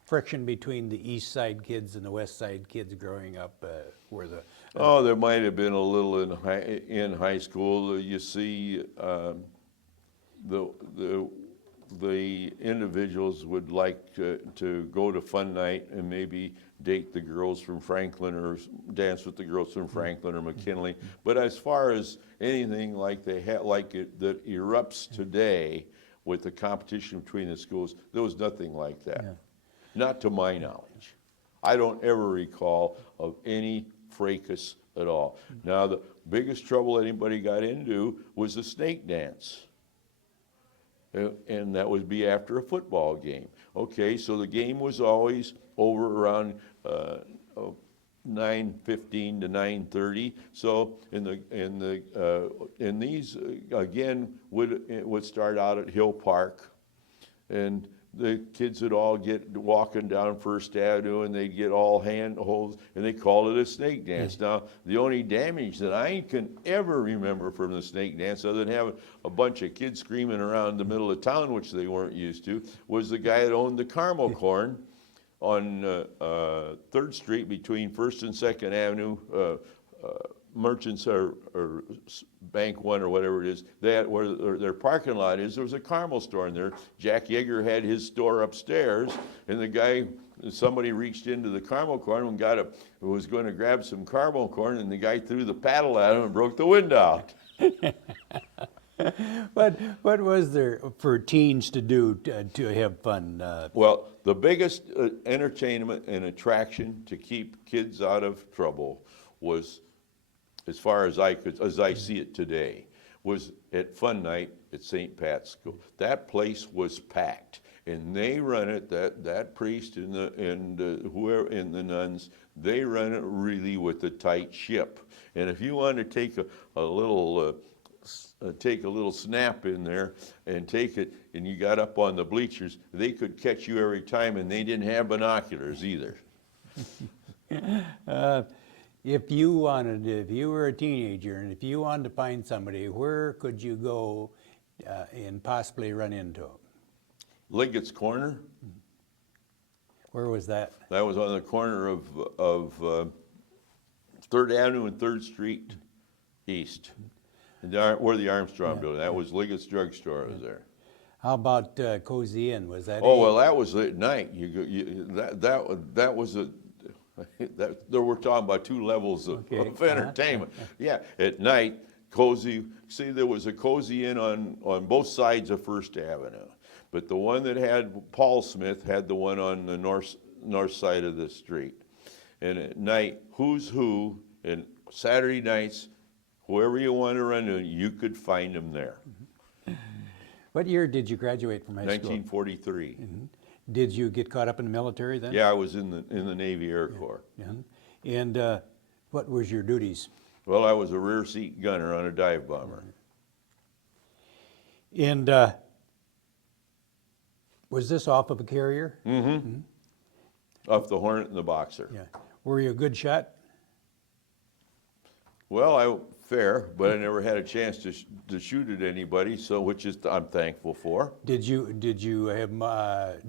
friction between the East Side kids and the West Side kids growing up? There might have been a little in high school. You see, the individuals would like to go to fun night and maybe date the girls from Franklin or dance with the girls from Franklin or McKinley. But as far as anything like that erupts today with the competition between the schools, there was nothing like that. Yeah. Not to my knowledge. I don't ever recall of any fracas at all. Now, the biggest trouble anybody got into was the snake dance. And that would be after a football game. Okay, so the game was always over around 9:15 to 9:30. So in these again would start out at Hill Park, and the kids would all get walking down First Avenue, and they'd get all handholds, and they called it a snake dance. Now, the only damage that I can ever remember from the snake dance, other than having a bunch of kids screaming around the middle of town, which they weren't used to, was the guy that owned the caramel corn on 3rd Street between 1st and 2nd Avenue, Merchants or Bank One or whatever it is, that where their parking lot is, there was a caramel store in there. Jack Yeager had his store upstairs, and somebody reached into the caramel corn and was going to grab some caramel corn, and the guy threw the paddle at him and broke the window out. What was there for teens to do to have fun? Well, the biggest entertainment and attraction to keep kids out of trouble was, as far as I see it today, was at Fun Night at St. Pat's School. That place was packed, and they run it. That priest and whoever and the nuns, they run it really with a tight ship. And if you want to take a little snap in there and take it, and you got up on the bleachers, they could catch you every time, and they didn't have binoculars either. If you were a teenager, and if you wanted to find somebody, where could you go and possibly run into them? Liggett's Corner. Where was that? That was on the corner of 3rd Avenue and 3rd Street East, where the Armstrong building. That was Liggett's Drugstore. Was there. How about Cozy Inn? Was that? Oh, well, that was at night. That was a. We're talking about 2 levels of entertainment. Yeah, at night, Cozy. See, there was a Cozy Inn on both sides of First Avenue, but the one that had Paul Smith had the one on the north side of the street. And at night, who's who, and Saturday nights, whoever you want to run into, you could find them there. What year did you graduate from high school? 1943. Mm-hmm. Did you get caught up in the military then? Yeah, I was in the Navy Air Corps. Yeah. And what was your duties? Well, I was a rear seat gunner on a dive bomber. And was this off of a carrier? Mm-hmm. Off the Hornet and the Boxer. Yeah. Were you a good shot? Well, fair, but I never had a chance to shoot at anybody, I'm thankful for. Did you have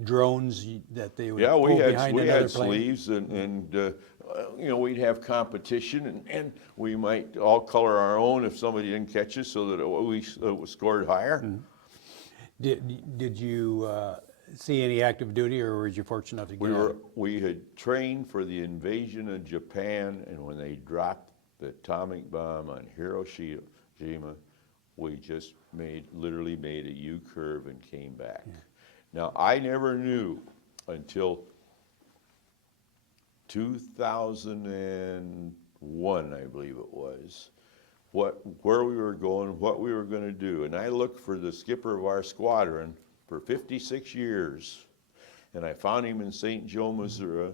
drones that they would Yeah, pull behind we another had plane? sleeves, and we'd have competition, and we might all color our own if somebody didn't catch us, so that we scored higher. Mm-hmm. Did you see any active duty, or were you fortunate enough to get out? We had trained for the invasion of Japan, and when they dropped the atomic bomb on Hiroshima, we just literally made a U-curve and came back. Yeah. Now, I never knew until 2001, I believe it was, where we were going, what we were going to do. And I looked for the skipper of our squadron for 56 years, and I found him in St. Joe, Missouri,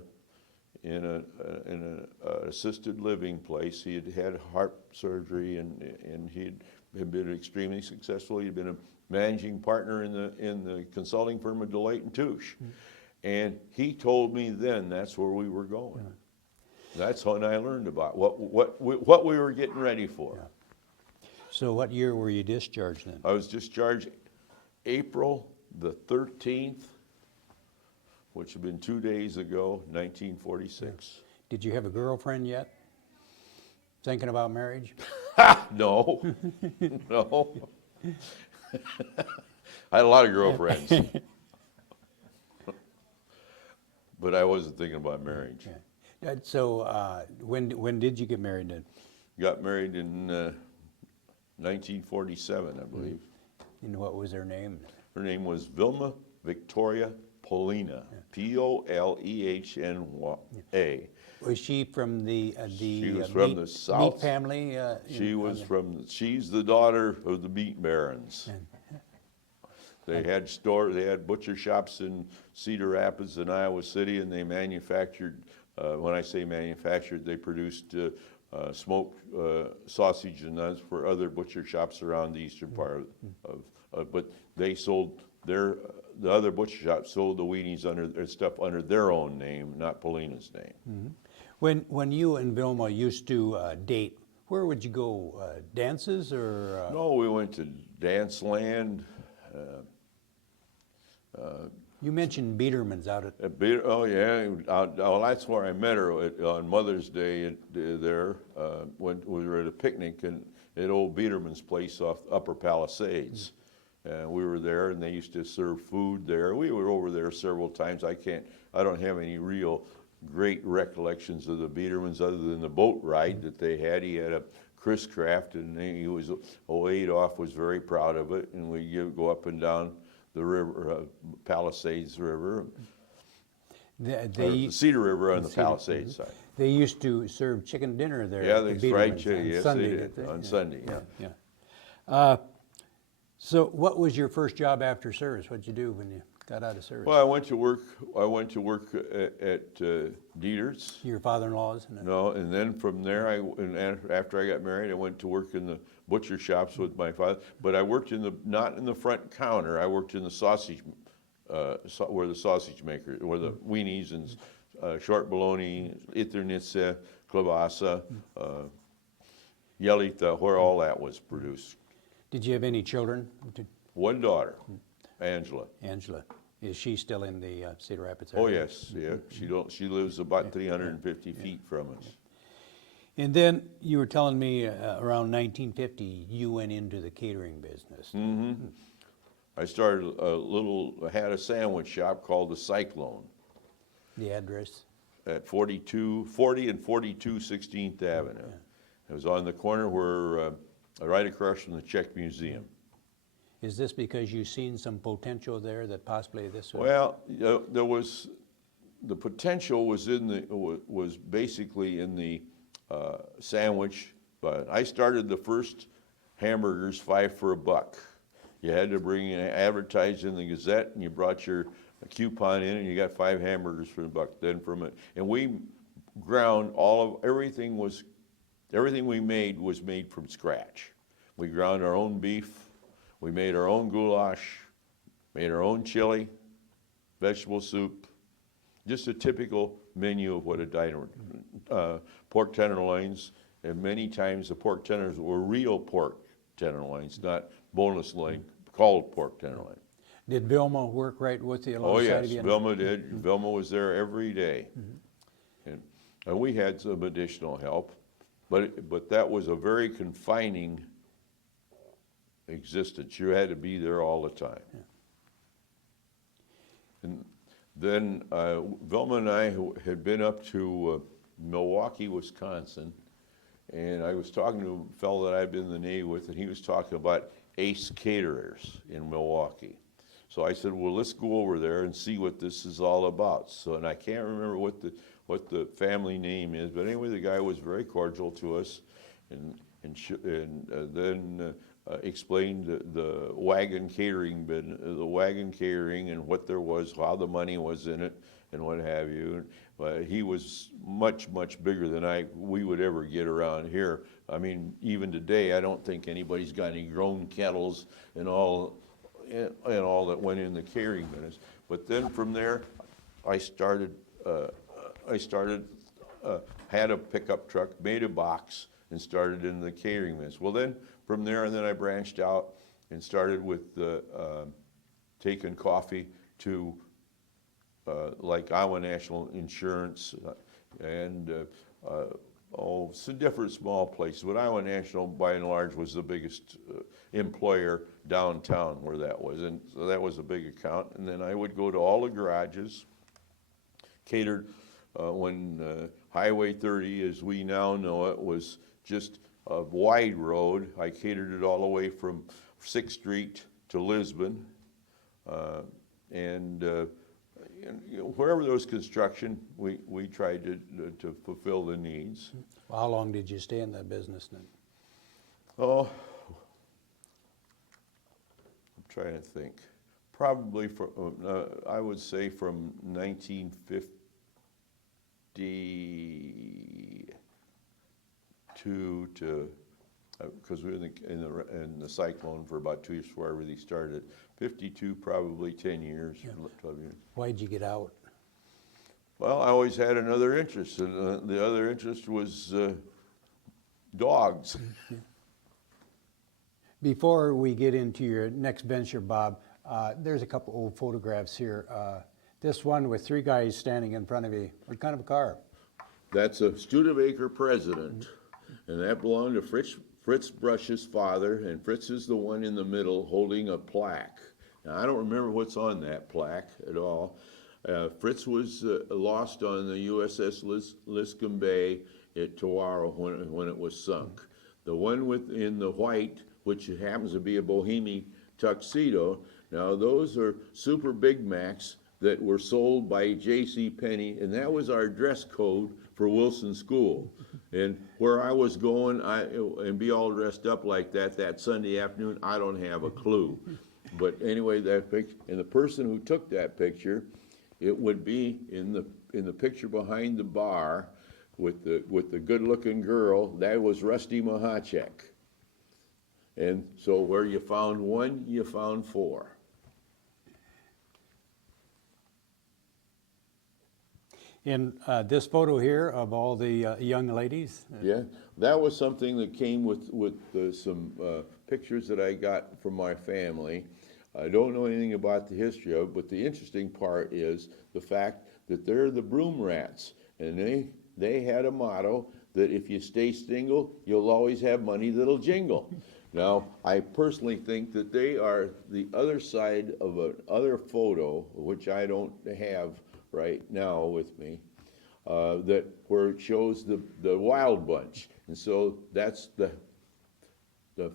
in an assisted living place. He had heart surgery, and he had been extremely successful. He'd been a managing partner in the consulting firm of Deloitte and Touche. Mm-hmm. And he told me then that's where we were going. Yeah. That's when I learned about what we were getting ready for. Yeah. So what year were you discharged then? I was discharged April the 13th, which had been 2 days ago, 1946. Yeah. Did you have a girlfriend yet? Thinking about marriage? No. No. I had a lot of girlfriends. But I wasn't thinking about marriage. Okay. So when did you get married then? Got married in 1947, I believe. And what was her name? Her name was Vilma Victoria Polina, Polehna. Was she from the she was from the South meat family? She's the daughter of the meat barons. They had butcher shops in Cedar Rapids and Iowa City, and they manufactured when I say manufactured, they produced smoked sausage and nuts for other butcher shops around the eastern part but they sold the other butcher shops sold the weenies under their stuff under their own name, not Polina's name. When you and Vilma used to date, where would you go? Dances or? No, we went to Dance Land. You mentioned Biederman's out at. Oh yeah, well, that's where I met her on Mother's Day there when we were at a picnic at old Biederman's place off Upper Palisades. We were there, and they used to serve food there. We were over there several times. I don't have any real great recollections of the Biedermans other than the boat ride that they had. He had a Chris Craft, and he was Adolph was very proud of it, and we go up and down the river, Palisades River, the Cedar River on the Palisades side. They used to serve chicken dinner there. Yeah, at they fried Biederman's chicken. on Yes, Sunday, they did. On yeah. Sunday. Yeah. So, what was your first job after service? What'd you do when you got out of service? Well, I went to work at Dieter's. Your father-in-law's? No, and then from there, after I got married, I went to work in the butcher shops with my father. But I worked not in the front counter. I worked in the sausage, where the sausage makers, where the weenies and short bologna, Itternitsa, klobasa, Jelita, where all that was produced. Did you have any children? One daughter, Angela. Angela. Is she still in the Cedar Rapids Oh area? yes, yeah. She lives about 350 feet from us. And then you were telling me around 1950 you went into the catering business. I started had a sandwich shop called the Cyclone The address? at 40 and 42 16th Avenue. It was on the corner where, right across from the Czech Museum. Is this because you've seen some potential there that possibly this would... Well, there was, the potential was basically in the sandwich, but I started the first hamburgers 5 for $1. You had to bring advertise in the Gazette, and you brought your coupon in, and you got 5 hamburgers for $1. Then and we ground everything we made was made from scratch. We ground our own beef. We made our own goulash, made our own chili, vegetable soup, just a typical menu of what a diner, pork tenderloins, and many times the pork tenders were real pork tenderloins, not boneless loin, called pork tenderloin. Did Vilma work right with you Oh alongside yes, of you? Vilma did. Vilma was there every day. And we had some additional help, but that was a very confining existence. You had to be there all the time. And then Vilma and I had been up to Milwaukee, Wisconsin, and I was talking to a fellow that I'd been in the Navy with, and he was talking about Ace Caterers in Milwaukee. So I said, well, let's go over there and see what this is all about. So, and I can't remember what the family name is, but anyway, the guy was very cordial to us, and then explained the wagon catering and what there was, how the money was in it, and what have you. He was much bigger than we would ever get around here. I mean, even today, I don't think anybody's got any grown kettles and all that went in the catering business. But then from there, I had a pickup truck, made a box, and started in the catering business. Well, then from there, and then I branched out and started with taking coffee to like Iowa National Insurance and some different small places. But Iowa National, by and large, was the biggest employer downtown where that was. And so that was a big account. And then I would go to all the garages, catered when Highway 30, as we now know it, was just a wide road. I catered it all the way from 6th Street to Lisbon. Wherever there was construction, we tried to fulfill the needs. How long did you stay in that business then? Oh, I'm trying to think. Probably I would say from 1950, to, because we were in the cyclone for about 2 years before everything started. 52, probably 10 years, 12 years. Why'd you get out? Well, I always had another interest, and the other interest was dogs. Before we get into your next venture, Bob, there's a couple old photographs here. This one with three guys standing in front of you. What kind of a car? That's a Studebaker President, and that belonged to Fritz Brush's father, and Fritz is the one in the middle holding a plaque. Now, I don't remember what's on that plaque at all. Fritz was lost on the USS Liscombe Bay at Tawara when it was sunk. The one in the white, which happens to be a Bohemian tuxedo, now those are Super Big Macs that were sold by J.C. Penney, and that was our dress code for Wilson School. And where I was going and be all dressed up like that Sunday afternoon, I don't have a clue. But anyway, that picture, and the person who took that picture, it would be in the picture behind the bar with the good-looking girl. That was Rusty Mahachek. And so where you found one, you found four. In this photo here of all the young ladies. Yeah, that was something that came with some pictures that I got from my family. I don't know anything about the history of it, but the interesting part is the fact that they're the broom rats, and they had a motto that if you stay single, you'll always have money that'll jingle. Now, I personally think that they are the other side of another photo, which I don't have right now with me, where it shows the Wild Bunch. And so that's the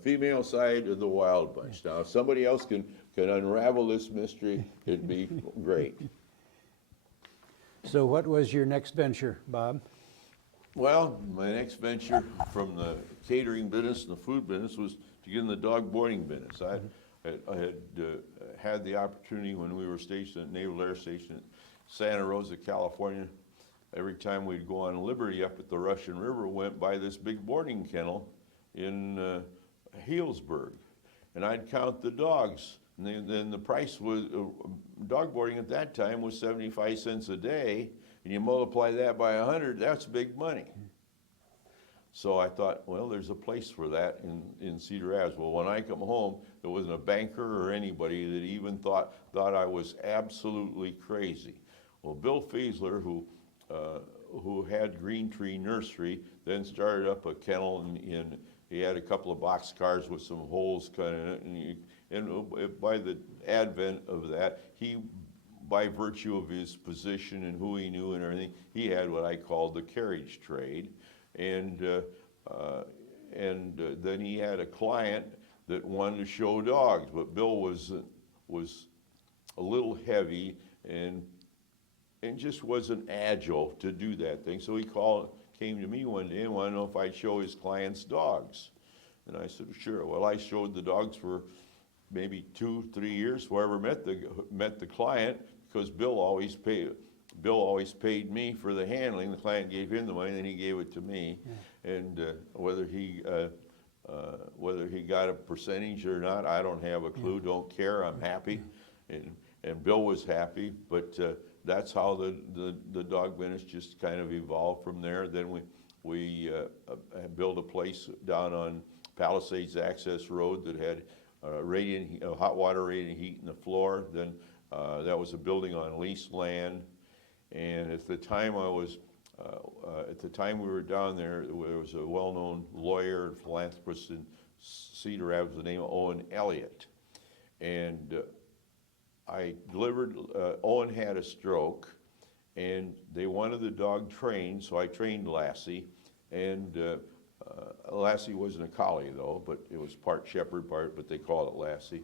female side of the Wild Bunch. Now, if somebody else can unravel this mystery, it'd be great. So what was your next venture, Bob? Well, my next venture from the catering business and the food business was to get in the dog boarding business. I had the opportunity when we were stationed at Naval Air Station in Santa Rosa, California. Every time we'd go on Liberty up at the Russian River, went by this big boarding kennel in Healdsburg, and I'd count the dogs. And then the price was, dog boarding at that time was 75 cents a day, and you multiply that by 100, that's big money. So I thought, well, there's a place for that in Cedar Rapids. Well, when I come home, there wasn't a banker or anybody that even thought I was absolutely crazy. Well, Bill Fiesler, who had Green Tree Nursery, then started up a kennel he had a couple of box cars with some holes cut in it, and by the advent of that, he, by virtue of his position and who he knew and everything, he had what I called the carriage trade, and then he had a client that wanted to show dogs, but Bill was a little heavy and just wasn't agile to do that thing. So he came to me one day and wanted to know if I'd show his clients dogs. And I said, sure. Well, I showed the dogs for maybe 2-3 years before I ever met the client, because Bill always paid me for the handling. The client gave him the money, and then he gave it to me. Yeah. And whether he got a percentage or not, I don't have a clue. Yeah. Don't care. I'm happy, and Bill was happy. But that's how the dog business just kind of evolved from there. Then we built a place down on Palisades Access Road that had hot water radiant heat in the floor. Then that was a building on leased land, and at the time we were down there was a well-known lawyer and philanthropist in Cedar Rapids, the name of Owen Elliott, and I delivered. Owen had a stroke, and they wanted the dog trained, so I trained Lassie, and Lassie wasn't a collie though, but it was part shepherd, but they call it Lassie.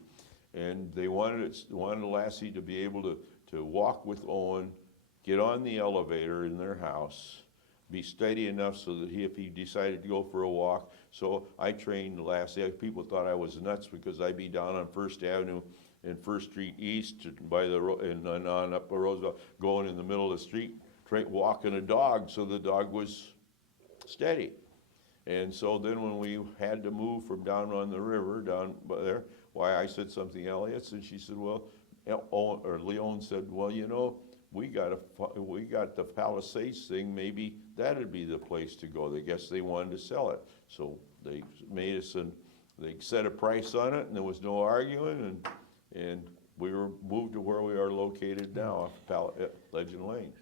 And they wanted Lassie to be able to walk with Owen, get on the elevator in their house, be steady enough so that if he decided to go for a walk. So I trained Lassie. People thought I was nuts because I'd be down on First Avenue and First Street East by and on up to Roosevelt, going in the middle of the street walking a dog, so the dog was steady. And so then when we had to move from down on the river, down by there, why I said something to Elliot, and she said, well, Leon said, well, you know, we got the Palisades thing, maybe that'd be the place to go. They guess they wanted to sell it. So they made us, and they set a price on it, and there was no arguing, and we were moved to where we are located now, at Legend Lane.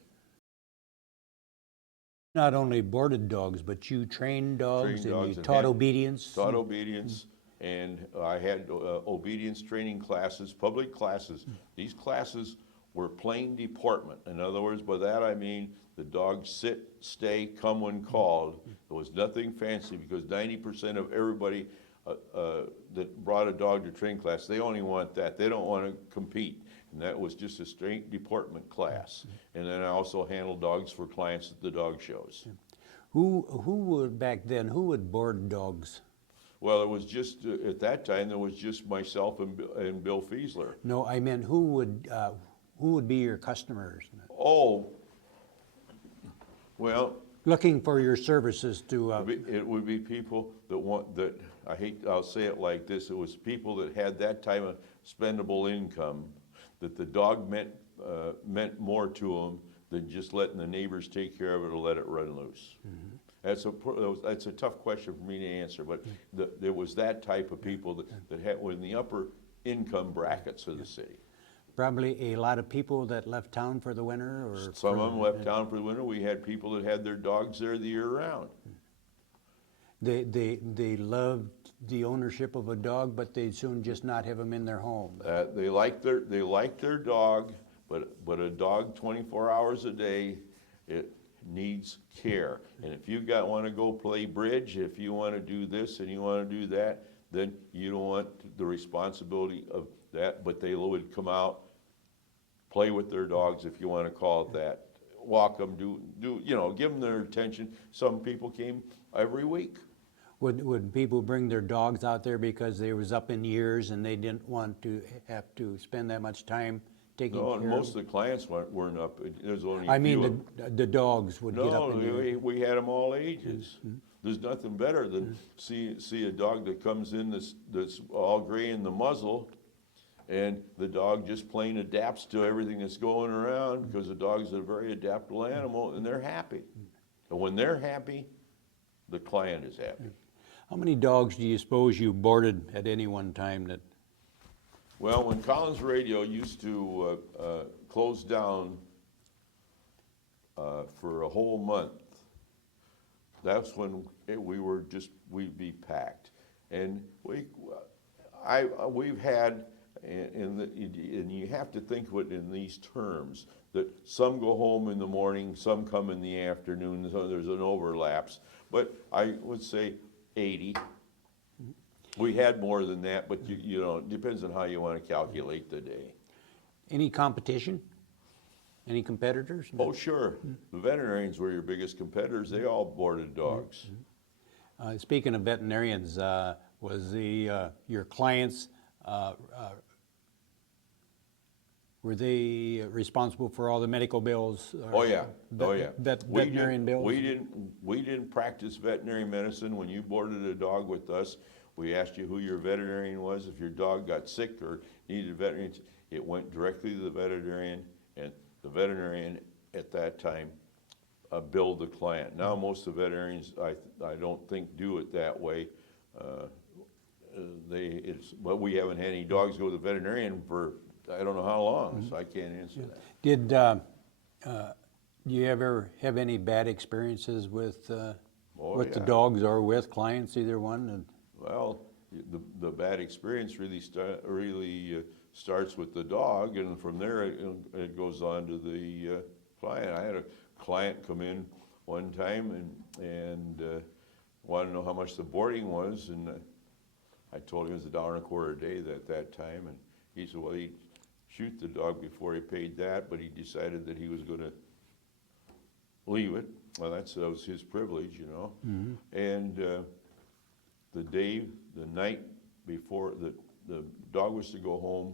Not only boarded dogs, but you trained dogs and you taught obedience? Taught obedience, and I had obedience training classes, public classes. These classes were plain deportment. In other words, by that I mean the dog sit, stay, come when called. There was nothing fancy, because 90% of everybody that brought a dog to training class, they only want that. They don't want to compete. And that was just a straight deportment class. And then I also handled dogs for clients at the dog shows. Who would, back then, who would board dogs? Well, it was just, at that time, there was just myself and Bill Fiesler. No, I meant who would be your customers? Oh, well. Looking for your services to... It would be people that I'll say it like this, it was people that had that type of spendable income, that the dog meant more to them than just letting the neighbors take care of it or let it run loose. Mm-hmm. That's a tough question for me to answer, but there was that type of people that were in the upper income brackets of the city. Probably a lot of people that left town for the winter? Or some of them left town for the winter. We had people that had their dogs there the year round. They loved the ownership of a dog, but they'd soon just not have them in their home. They like their dog, but a dog 24 hours a day, it needs care. And if you want to go play bridge, if you want to do this and you want to do that, then you don't want the responsibility of that. But they would come out, play with their dogs, if you want to call it that. Walk them, give them their attention. Some people came every week. Would people bring their dogs out there because they was up in years and they didn't want to have to spend that much time taking care of them? No, most of the clients weren't up. There's only I mean, the dogs would get up in years. No, we had them all ages. Mm-hmm. There's nothing better than see a dog that comes in that's all gray in the muzzle, and the dog just plain adapts to everything that's going around, because the dog's a very adaptable animal, and they're happy. And when they're happy, the client is happy. How many dogs do you suppose you boarded at any one time? Well, when Collins Radio used to close down for a whole month, that's when we'd be packed. And we've had, and you have to think of it in these terms, that some go home in the morning, some come in the afternoon, so there's an overlaps. But I would say 80. We had more than that, but it depends on how you want to calculate the day. Any competition? Any competitors? Oh, sure. The veterinarians were your biggest competitors. They all boarded dogs. Speaking of veterinarians, was your clients, were they responsible for all the medical bills? Oh yeah, Veterinarian bills? We didn't practice veterinary medicine. When you boarded a dog with us, we asked you who your veterinarian was. If your dog got sick or needed a veterinarian, it went directly to the veterinarian, and the veterinarian at that time billed the client. Now most of the veterinarians, I don't think, do it that way. But we haven't had any dogs go to the veterinarian for I don't know how long, so I can't answer that. Did you ever have any bad experiences with the dogs or with clients, either one? Well, the bad experience really starts with the dog, and from there it goes on to the client. I had a client come in one time and wanted to know how much the boarding was, and I told him it was $1.25 a day at that time, and he said, well, he'd shoot the dog before he paid that, but he decided that he was going to leave it. Well, that was his privilege, Mm-hmm. And the night before the dog was to go home,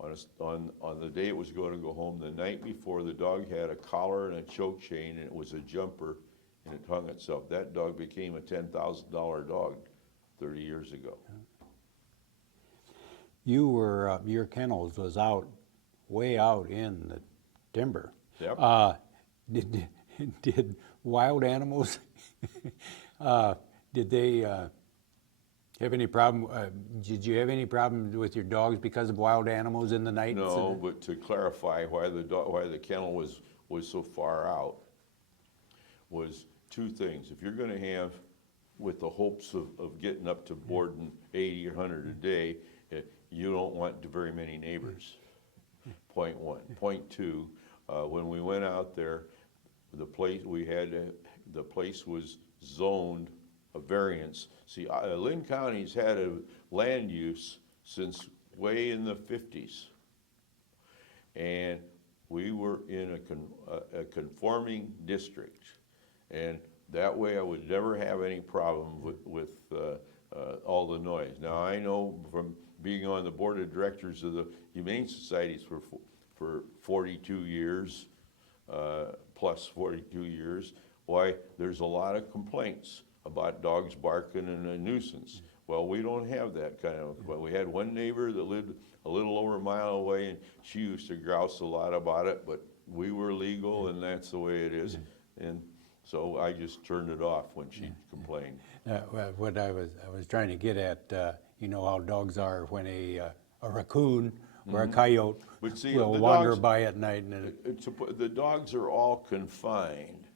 on the day it was going to go home, the night before, the dog had a collar and a choke chain, and it was a jumper, and it hung itself. That dog became a $10,000 dog 30 years ago. You were, your kennels was out, way out in the timber. Yep. Did wild animals, did they have any problem, did you have any problem with your dogs because of wild animals in the night? No, but to clarify why the kennel was so far out was two things. If you're going to have, with the hopes of getting up to boarding 80 or 100 a day, you don't want very many neighbors. Point one. Point two, when we went out there, the place was zoned a variance. See, Linn County's had a land use since way in the 50s. And we were in a conforming district. And that way I would never have any problem with all the noise. Now, I know from being on the board of directors of the Humane Societies for 42 years, plus 42 years, why there's a lot of complaints about dogs barking and a nuisance. Well, we don't have that kind of, well, we had one neighbor that lived a little over a mile away, and she used to grouse a lot about it, but we were legal, and that's the way it is. And so I just turned it off when she complained. What I was trying to get at, you know how dogs are when a raccoon or a coyote But see, will the wander dogs- by at night. And The dogs are all confined.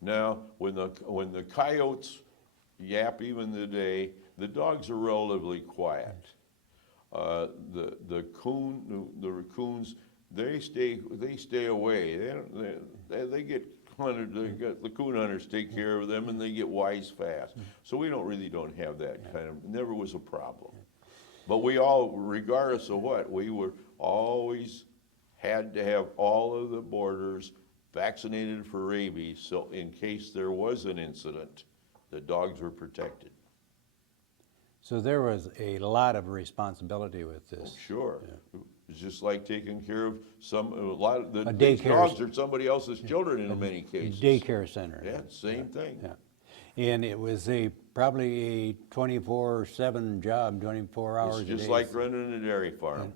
Now, when the coyotes yap even today, the dogs are relatively quiet. The raccoons, they stay away. They get hunted. The coon hunters take care of them, and they get wise fast. So we don't have that kind of. Never was a problem. But we all, regardless of what, we were always had to have all of the boarders vaccinated for rabies, so in case there was an incident, the dogs were protected. so there was a lot of responsibility with this. Sure. It's just like taking care of a lot of A these daycare dogs are somebody else's children in many cases. Daycare center. Yeah, same thing. Yeah. And it was probably a 24/7 job, 24 hours a It's day. just like running a dairy farm.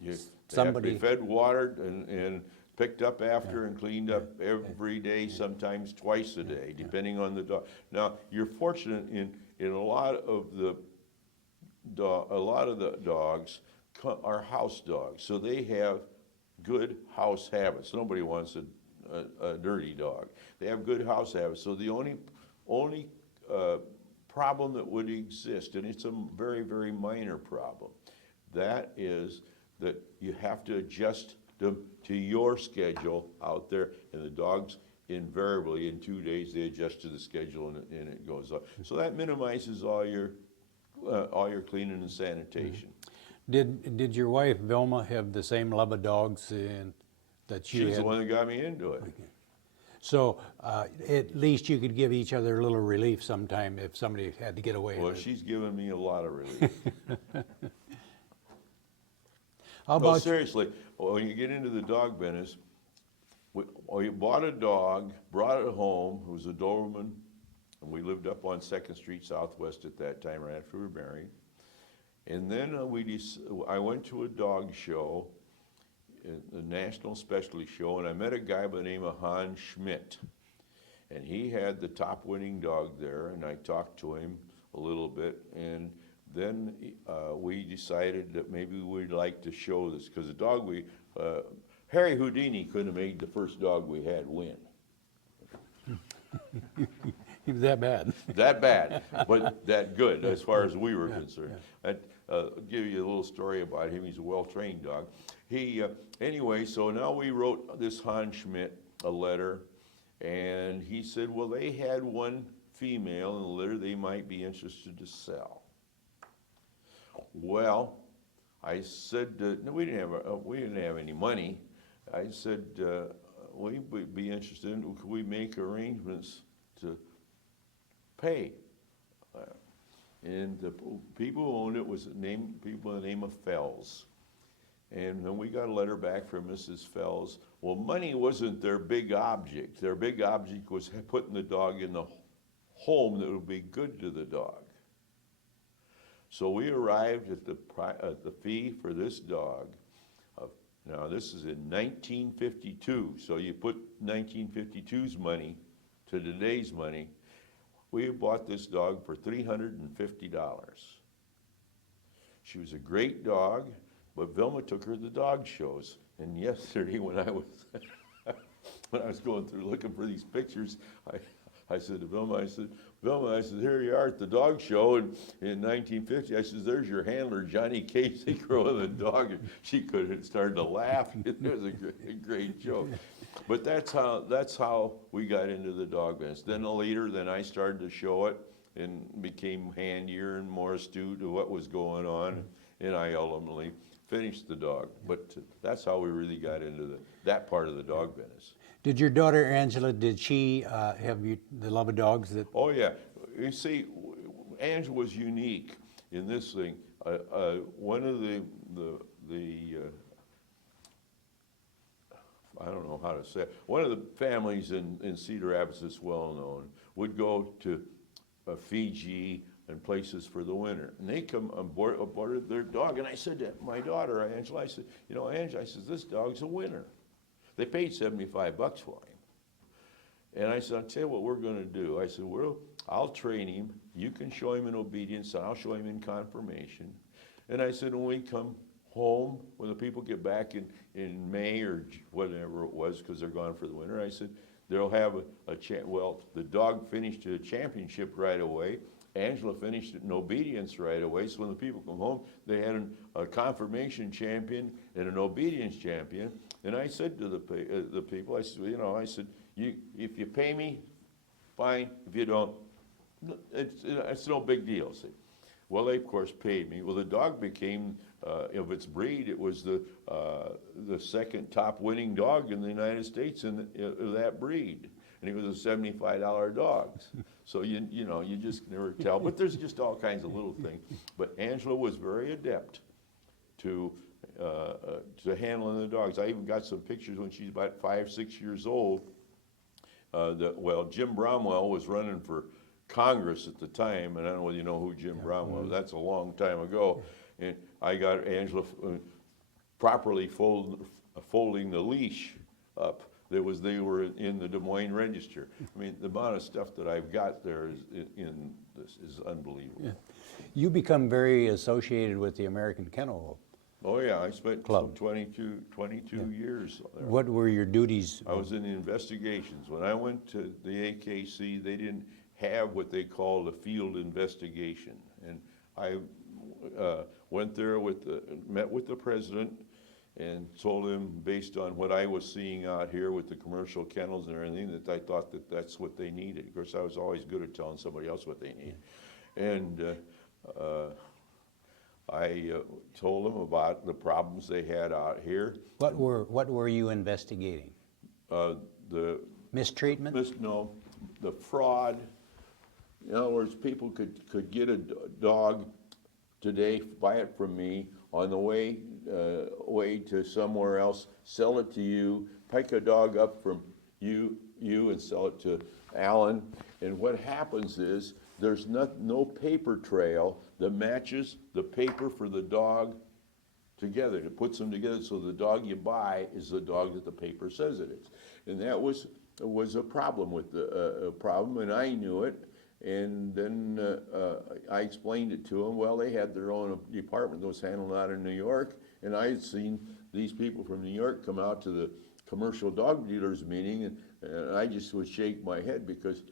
They have to Somebody- be fed, watered, and picked up after and cleaned up every day, sometimes twice a day, depending on the dog. Now, you're fortunate in a lot of the dogs are house dogs, so they have good house habits. Nobody wants a dirty dog. They have good house habits. So the only problem that would exist, and it's a very, very minor problem, that is that you have to adjust to your schedule out there, and the dogs invariably in 2 days they adjust to the schedule, and it goes up. So that minimizes all your cleaning and sanitation. Did your wife Vilma have the same love of dogs that you had? She's the one that got me into it. So at least you could give each other a little relief sometime if somebody had to get away. Well, she's given me a lot of relief. How No, about seriously, when you get into the dog business, we bought a dog, brought it home. It was a Doberman, and we lived up on 2nd Street Southwest at that time, right after we were married. And then I went to a dog show, a national specialty show, and I met a guy by the name of Hans Schmidt. And he had the top winning dog there, and I talked to him a little bit, and then we decided that maybe we'd like to show this, because the dog Harry Houdini couldn't have made the first dog we had win. he was that bad? That bad, but that good as far as we were concerned. I'll give you a little story about him. He's a well-trained dog. Anyway, so now we wrote this Hans Schmidt a letter, and he said, well, they had one female in the litter they might be interested to sell. Well, I said, no, we didn't have any money. I said, we'd be interested in, could we make arrangements to pay? And the people who owned it was people by the name of Fells. And then we got a letter back from Mrs. Fells. Well, money wasn't their big object. Their big object was putting the dog in the home that would be good to the dog. So we arrived at the fee for this dog. Now this is in 1952, so you put 1952's money to today's money. We bought this dog for $350. She was a great dog, but Vilma took her to the dog shows. And yesterday when I was going through looking for these pictures, I said to Vilma, Vilma, here you are at the dog show in 1950. I said, there's your handler, Johnny Casey, growing the dog. And she could have started to laugh. It was a great joke. But that's how we got into the dog business. Then later, I started to show it and became handier and more astute to what was going on. And I ultimately finished the dog. But that's how we really got into that part of the dog business. Did your daughter Angela, did she have the love of dogs? Oh yeah, you see, Angela was unique in this thing. One of the I don't know how to say it. One of the families in Cedar Rapids that's well known would go to Fiji and places for the winter, and they come aboard their dog. And I said to my daughter Angela, I said, you know, Angela, I said, this dog's a winner. They paid $75 for him. And I said, I'll tell you what we're going to do. I said, well, I'll train him. You can show him in obedience, and I'll show him in confirmation. And I said, when we come home, when the people get back in May or whatever it was, because they're gone for the winter, I said, they'll have well, the dog finished a championship right away. Angela finished it in obedience right away. So when the people come home, they had a confirmation champion and an obedience champion. And I said to the people, I said, you know, if you pay me, fine. If you don't, it's no big deal. See? Well, they of course paid me. Well, the dog became, of its breed, it was the second top winning dog in the United States in that breed, and it was a $75 dog. So you know, you just never tell. But there's just all kinds of little things. But Angela was very adept to handling the dogs. I even got some pictures when she's about 5, 6 years old. Jim Bromwell was running for Congress at the time, and I don't know whether you know who Jim Bromwell was. That's a long time ago. And I got Angela properly folding the leash up. They were in the Des Moines Register. I mean, the amount of stuff that I've got there in this is unbelievable. Yeah. You become very associated with the American Kennel. Oh yeah, I spent 22 years there. What were your duties? I was in the investigations. When I went to the AKC, they didn't have what they called a field investigation. And I went there met with the president and told him, based on what I was seeing out here with the commercial kennels and everything, that I thought that's what they needed. Of course, I was always good at telling somebody else what they need. And I told them about the problems they had out here. What were you investigating? The mistreatment? No, the fraud. In other words, people could get a dog today, buy it from me, on the way to somewhere else, sell it to you, pick a dog up from you and sell it to Alan. And what happens is there's no paper trail that matches the paper for the dog together. It puts them together so the dog you buy is the dog that the paper says it is. And that was a problem with the problem, and I knew it. And then I explained it to them. Well, they had their own department that was handled out in New York, and I had seen these people from New York come out to the commercial dog dealers meeting, and I just would shake my head because,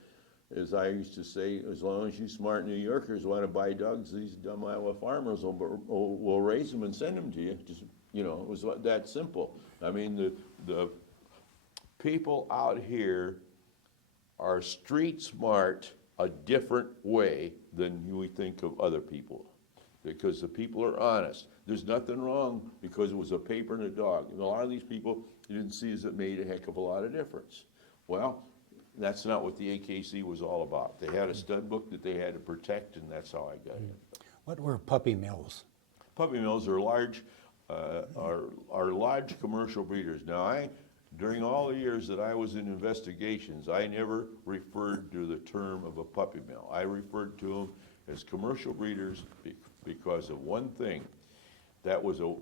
as I used to say, as long as you smart New Yorkers want to buy dogs, these dumb Iowa farmers will raise them and send them to you. Just, you know, it was that simple. I mean, the people out here are street smart a different way than we think of other people, because the people are honest. There's nothing wrong because it was a paper and a dog. And a lot of these people you didn't see as it made a heck of a lot of difference. Well, that's not what the AKC was all about. They had a stud book that they had to protect, and that's how I got in. What were puppy mills? Puppy mills are large are large commercial breeders. Now, during all the years that I was in investigations, I never referred to the term of a puppy mill. I referred to them as commercial breeders because of one thing. That was a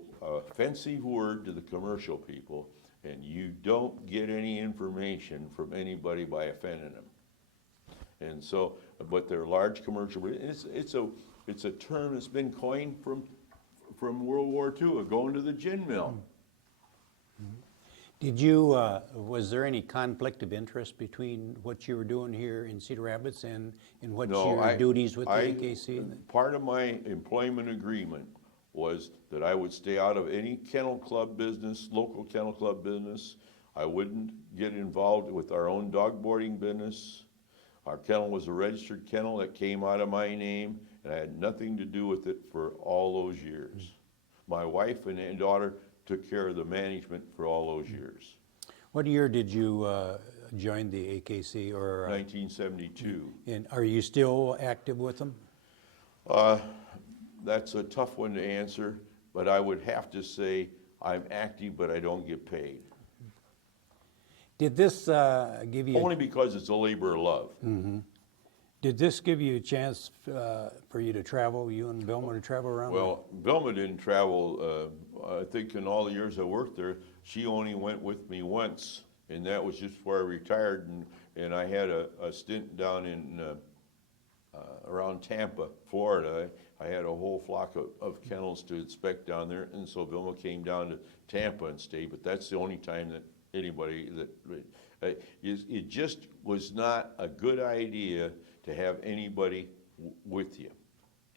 fancy word to the commercial people, and you don't get any information from anybody by offending them. And so, but they're large commercial breeders. It's a term that's been coined from World War II, going to the gin mill. Did you, was there any conflict of interest between what you were doing here in Cedar Rapids and what your duties with the AKC? Part of my employment agreement was that I would stay out of any kennel club business, local kennel club business. I wouldn't get involved with our own dog boarding business. Our kennel was a registered kennel that came out of my name, and I had nothing to do with it for all those years. My wife and daughter took care of the management for all those years. What year did you join the AKC? Or 1972. And are you still active with them? That's a tough one to answer, but I would have to say I'm active, but I don't get paid. Did this give you... Only because it's a labor of love. Mm-hmm. Did this give you a chance for you to travel, you and Vilma to travel around? Well, Vilma didn't travel. I think in all the years I worked there, she only went with me once, and that was just before I retired, and I had a stint down in around Tampa, Florida. I had a whole flock of kennels to inspect down there, and so Vilma came down to Tampa and stayed, but that's the only time that anybody it just was not a good idea to have anybody with you.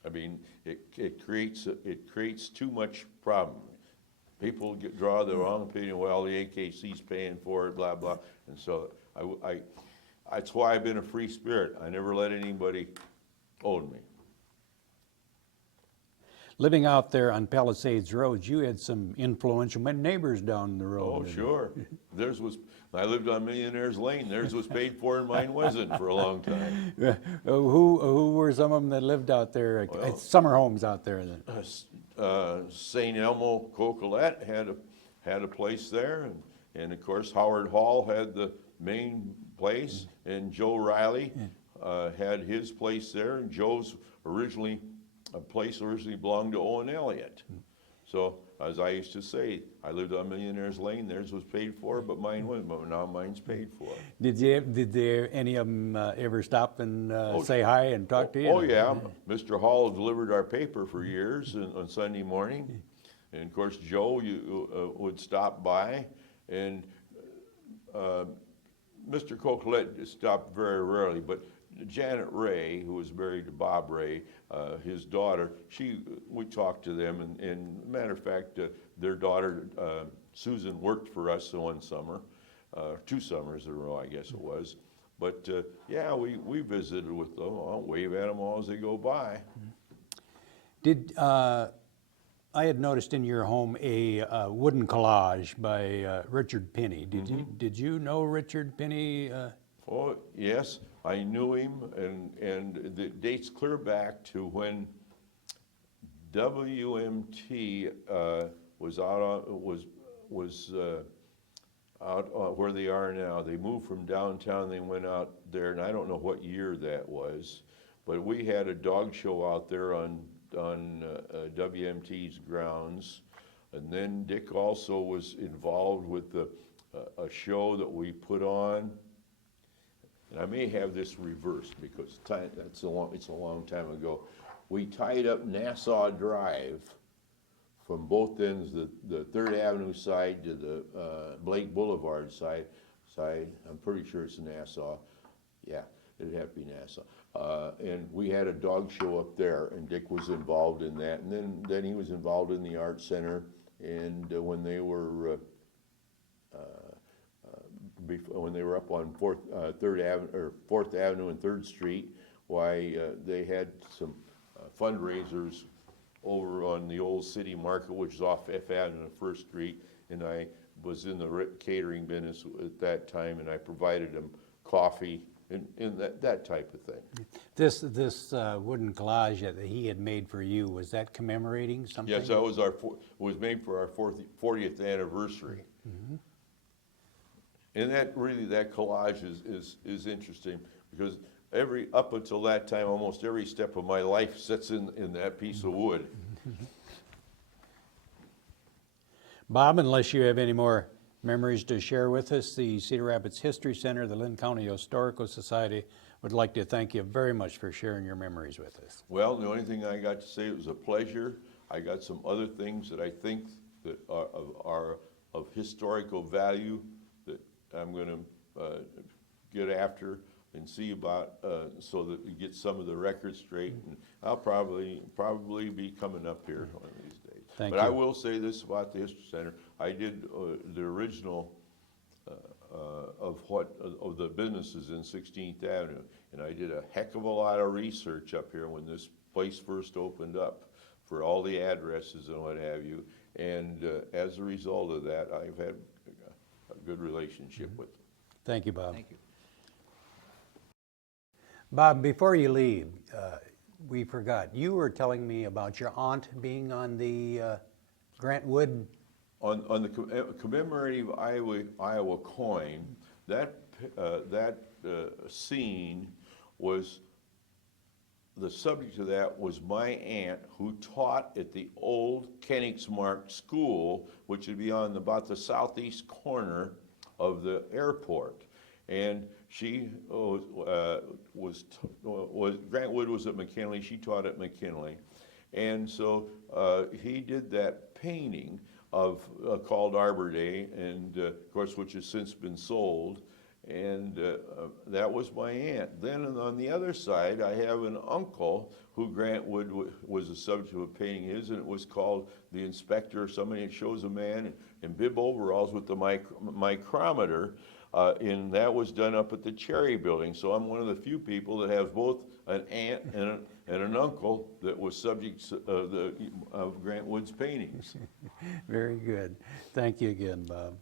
I mean, it creates too much problem. People draw the wrong opinion. Well, the AKC's paying for it, blah blah. And so that's why I've been a free spirit. I never let anybody own me. Living out there on Palisades Road, you had some influential neighbors down the road. Oh, sure. I lived on Millionaire's Lane. Theirs was paid for and mine wasn't for a long time. Who were some of them that lived out there? Well, summer homes out there then? St. Elmo Coquelette had a place there, and of course Howard Hall had the main place, and Joe Riley had his place there, and Joe's place originally belonged to Owen Elliott. So, as I used to say, I lived on Millionaire's Lane. Theirs was paid for, but mine wasn't. But now mine's paid for. Did any of them ever stop and say hi and talk to you? Oh yeah, Mr. Hall delivered our paper for years on Sunday morning, and of course Joe would stop by, and Mr. Coquelette stopped very rarely, but Janet Ray, who was married to Bob Ray, his daughter, we talked to them, and matter of fact, their daughter, Susan, worked for us one summer, 2 summers in a row, I guess it was. But yeah, we visited with them. I'll wave at them all as they go by. I had noticed in your home a wooden collage by Richard Penny. Did you know Richard Penny? Oh yes, I knew him, and the dates clear back to when WMT was out where they are now. They moved from downtown. They went out there, and I don't know what year that was, but we had a dog show out there on WMT's grounds, and then Dick also was involved with a show that we put on. And I may have this reversed because it's a long time ago. We tied up Nassau Drive from both ends, the 3rd Avenue side to the Blake Boulevard side. I'm pretty sure it's Nassau. Yeah, it'd have to be Nassau. And we had a dog show up there, and Dick was involved in that. And then he was involved in the Art Center. And when they were up on 4th Avenue and 3rd Street, they had some fundraisers over on the old City Market, which is off F Avenue and 1st Street, and I was in the catering business at that time, and I provided them coffee and that type of thing. This wooden collage that he had made for you, was that commemorating something? Yes, that was was made for our 40th anniversary. And that collage is interesting because up until that time, almost every step of my life sits in that piece of wood. Bob, unless you have any more memories to share with us, the Cedar Rapids History Center, the Linn County Historical Society, would like to thank you very much for sharing your memories with us. Well, the only thing I got to say, it was a pleasure. I got some other things that I think that are of historical value that I'm going to get after and see about so that we get some of the records straight. And I'll probably be coming up here one of these days. Thank but you. I will say this about the History Center. I did the original of the businesses in 16th Avenue, and I did a heck of a lot of research up here when this place first opened up for all the addresses and what have you. And as a result of that, I've had a good relationship with them. Thank you, Bob. Thank you. Bob, before you leave, we forgot, you were telling me about your aunt being on the Grant Wood. On the commemorative Iowa coin, that scene was, the subject of that was my aunt who taught at the old Königsmark School, which would be on about the southeast corner of the airport. And she Grant Wood was at McKinley, she taught at McKinley. And so he did that painting of called Arbor Day, and of course, which has since been sold, and that was my aunt. Then on the other side, I have an uncle who Grant Wood was the subject of a painting his, and it was called The Inspector, or somebody. It shows a man in bib overalls with the micrometer, and that was done up at the Cherry Building. So I'm one of the few people that have both an aunt and an uncle that was subjects of Grant Wood's paintings. Very good. Thank you again, Bob.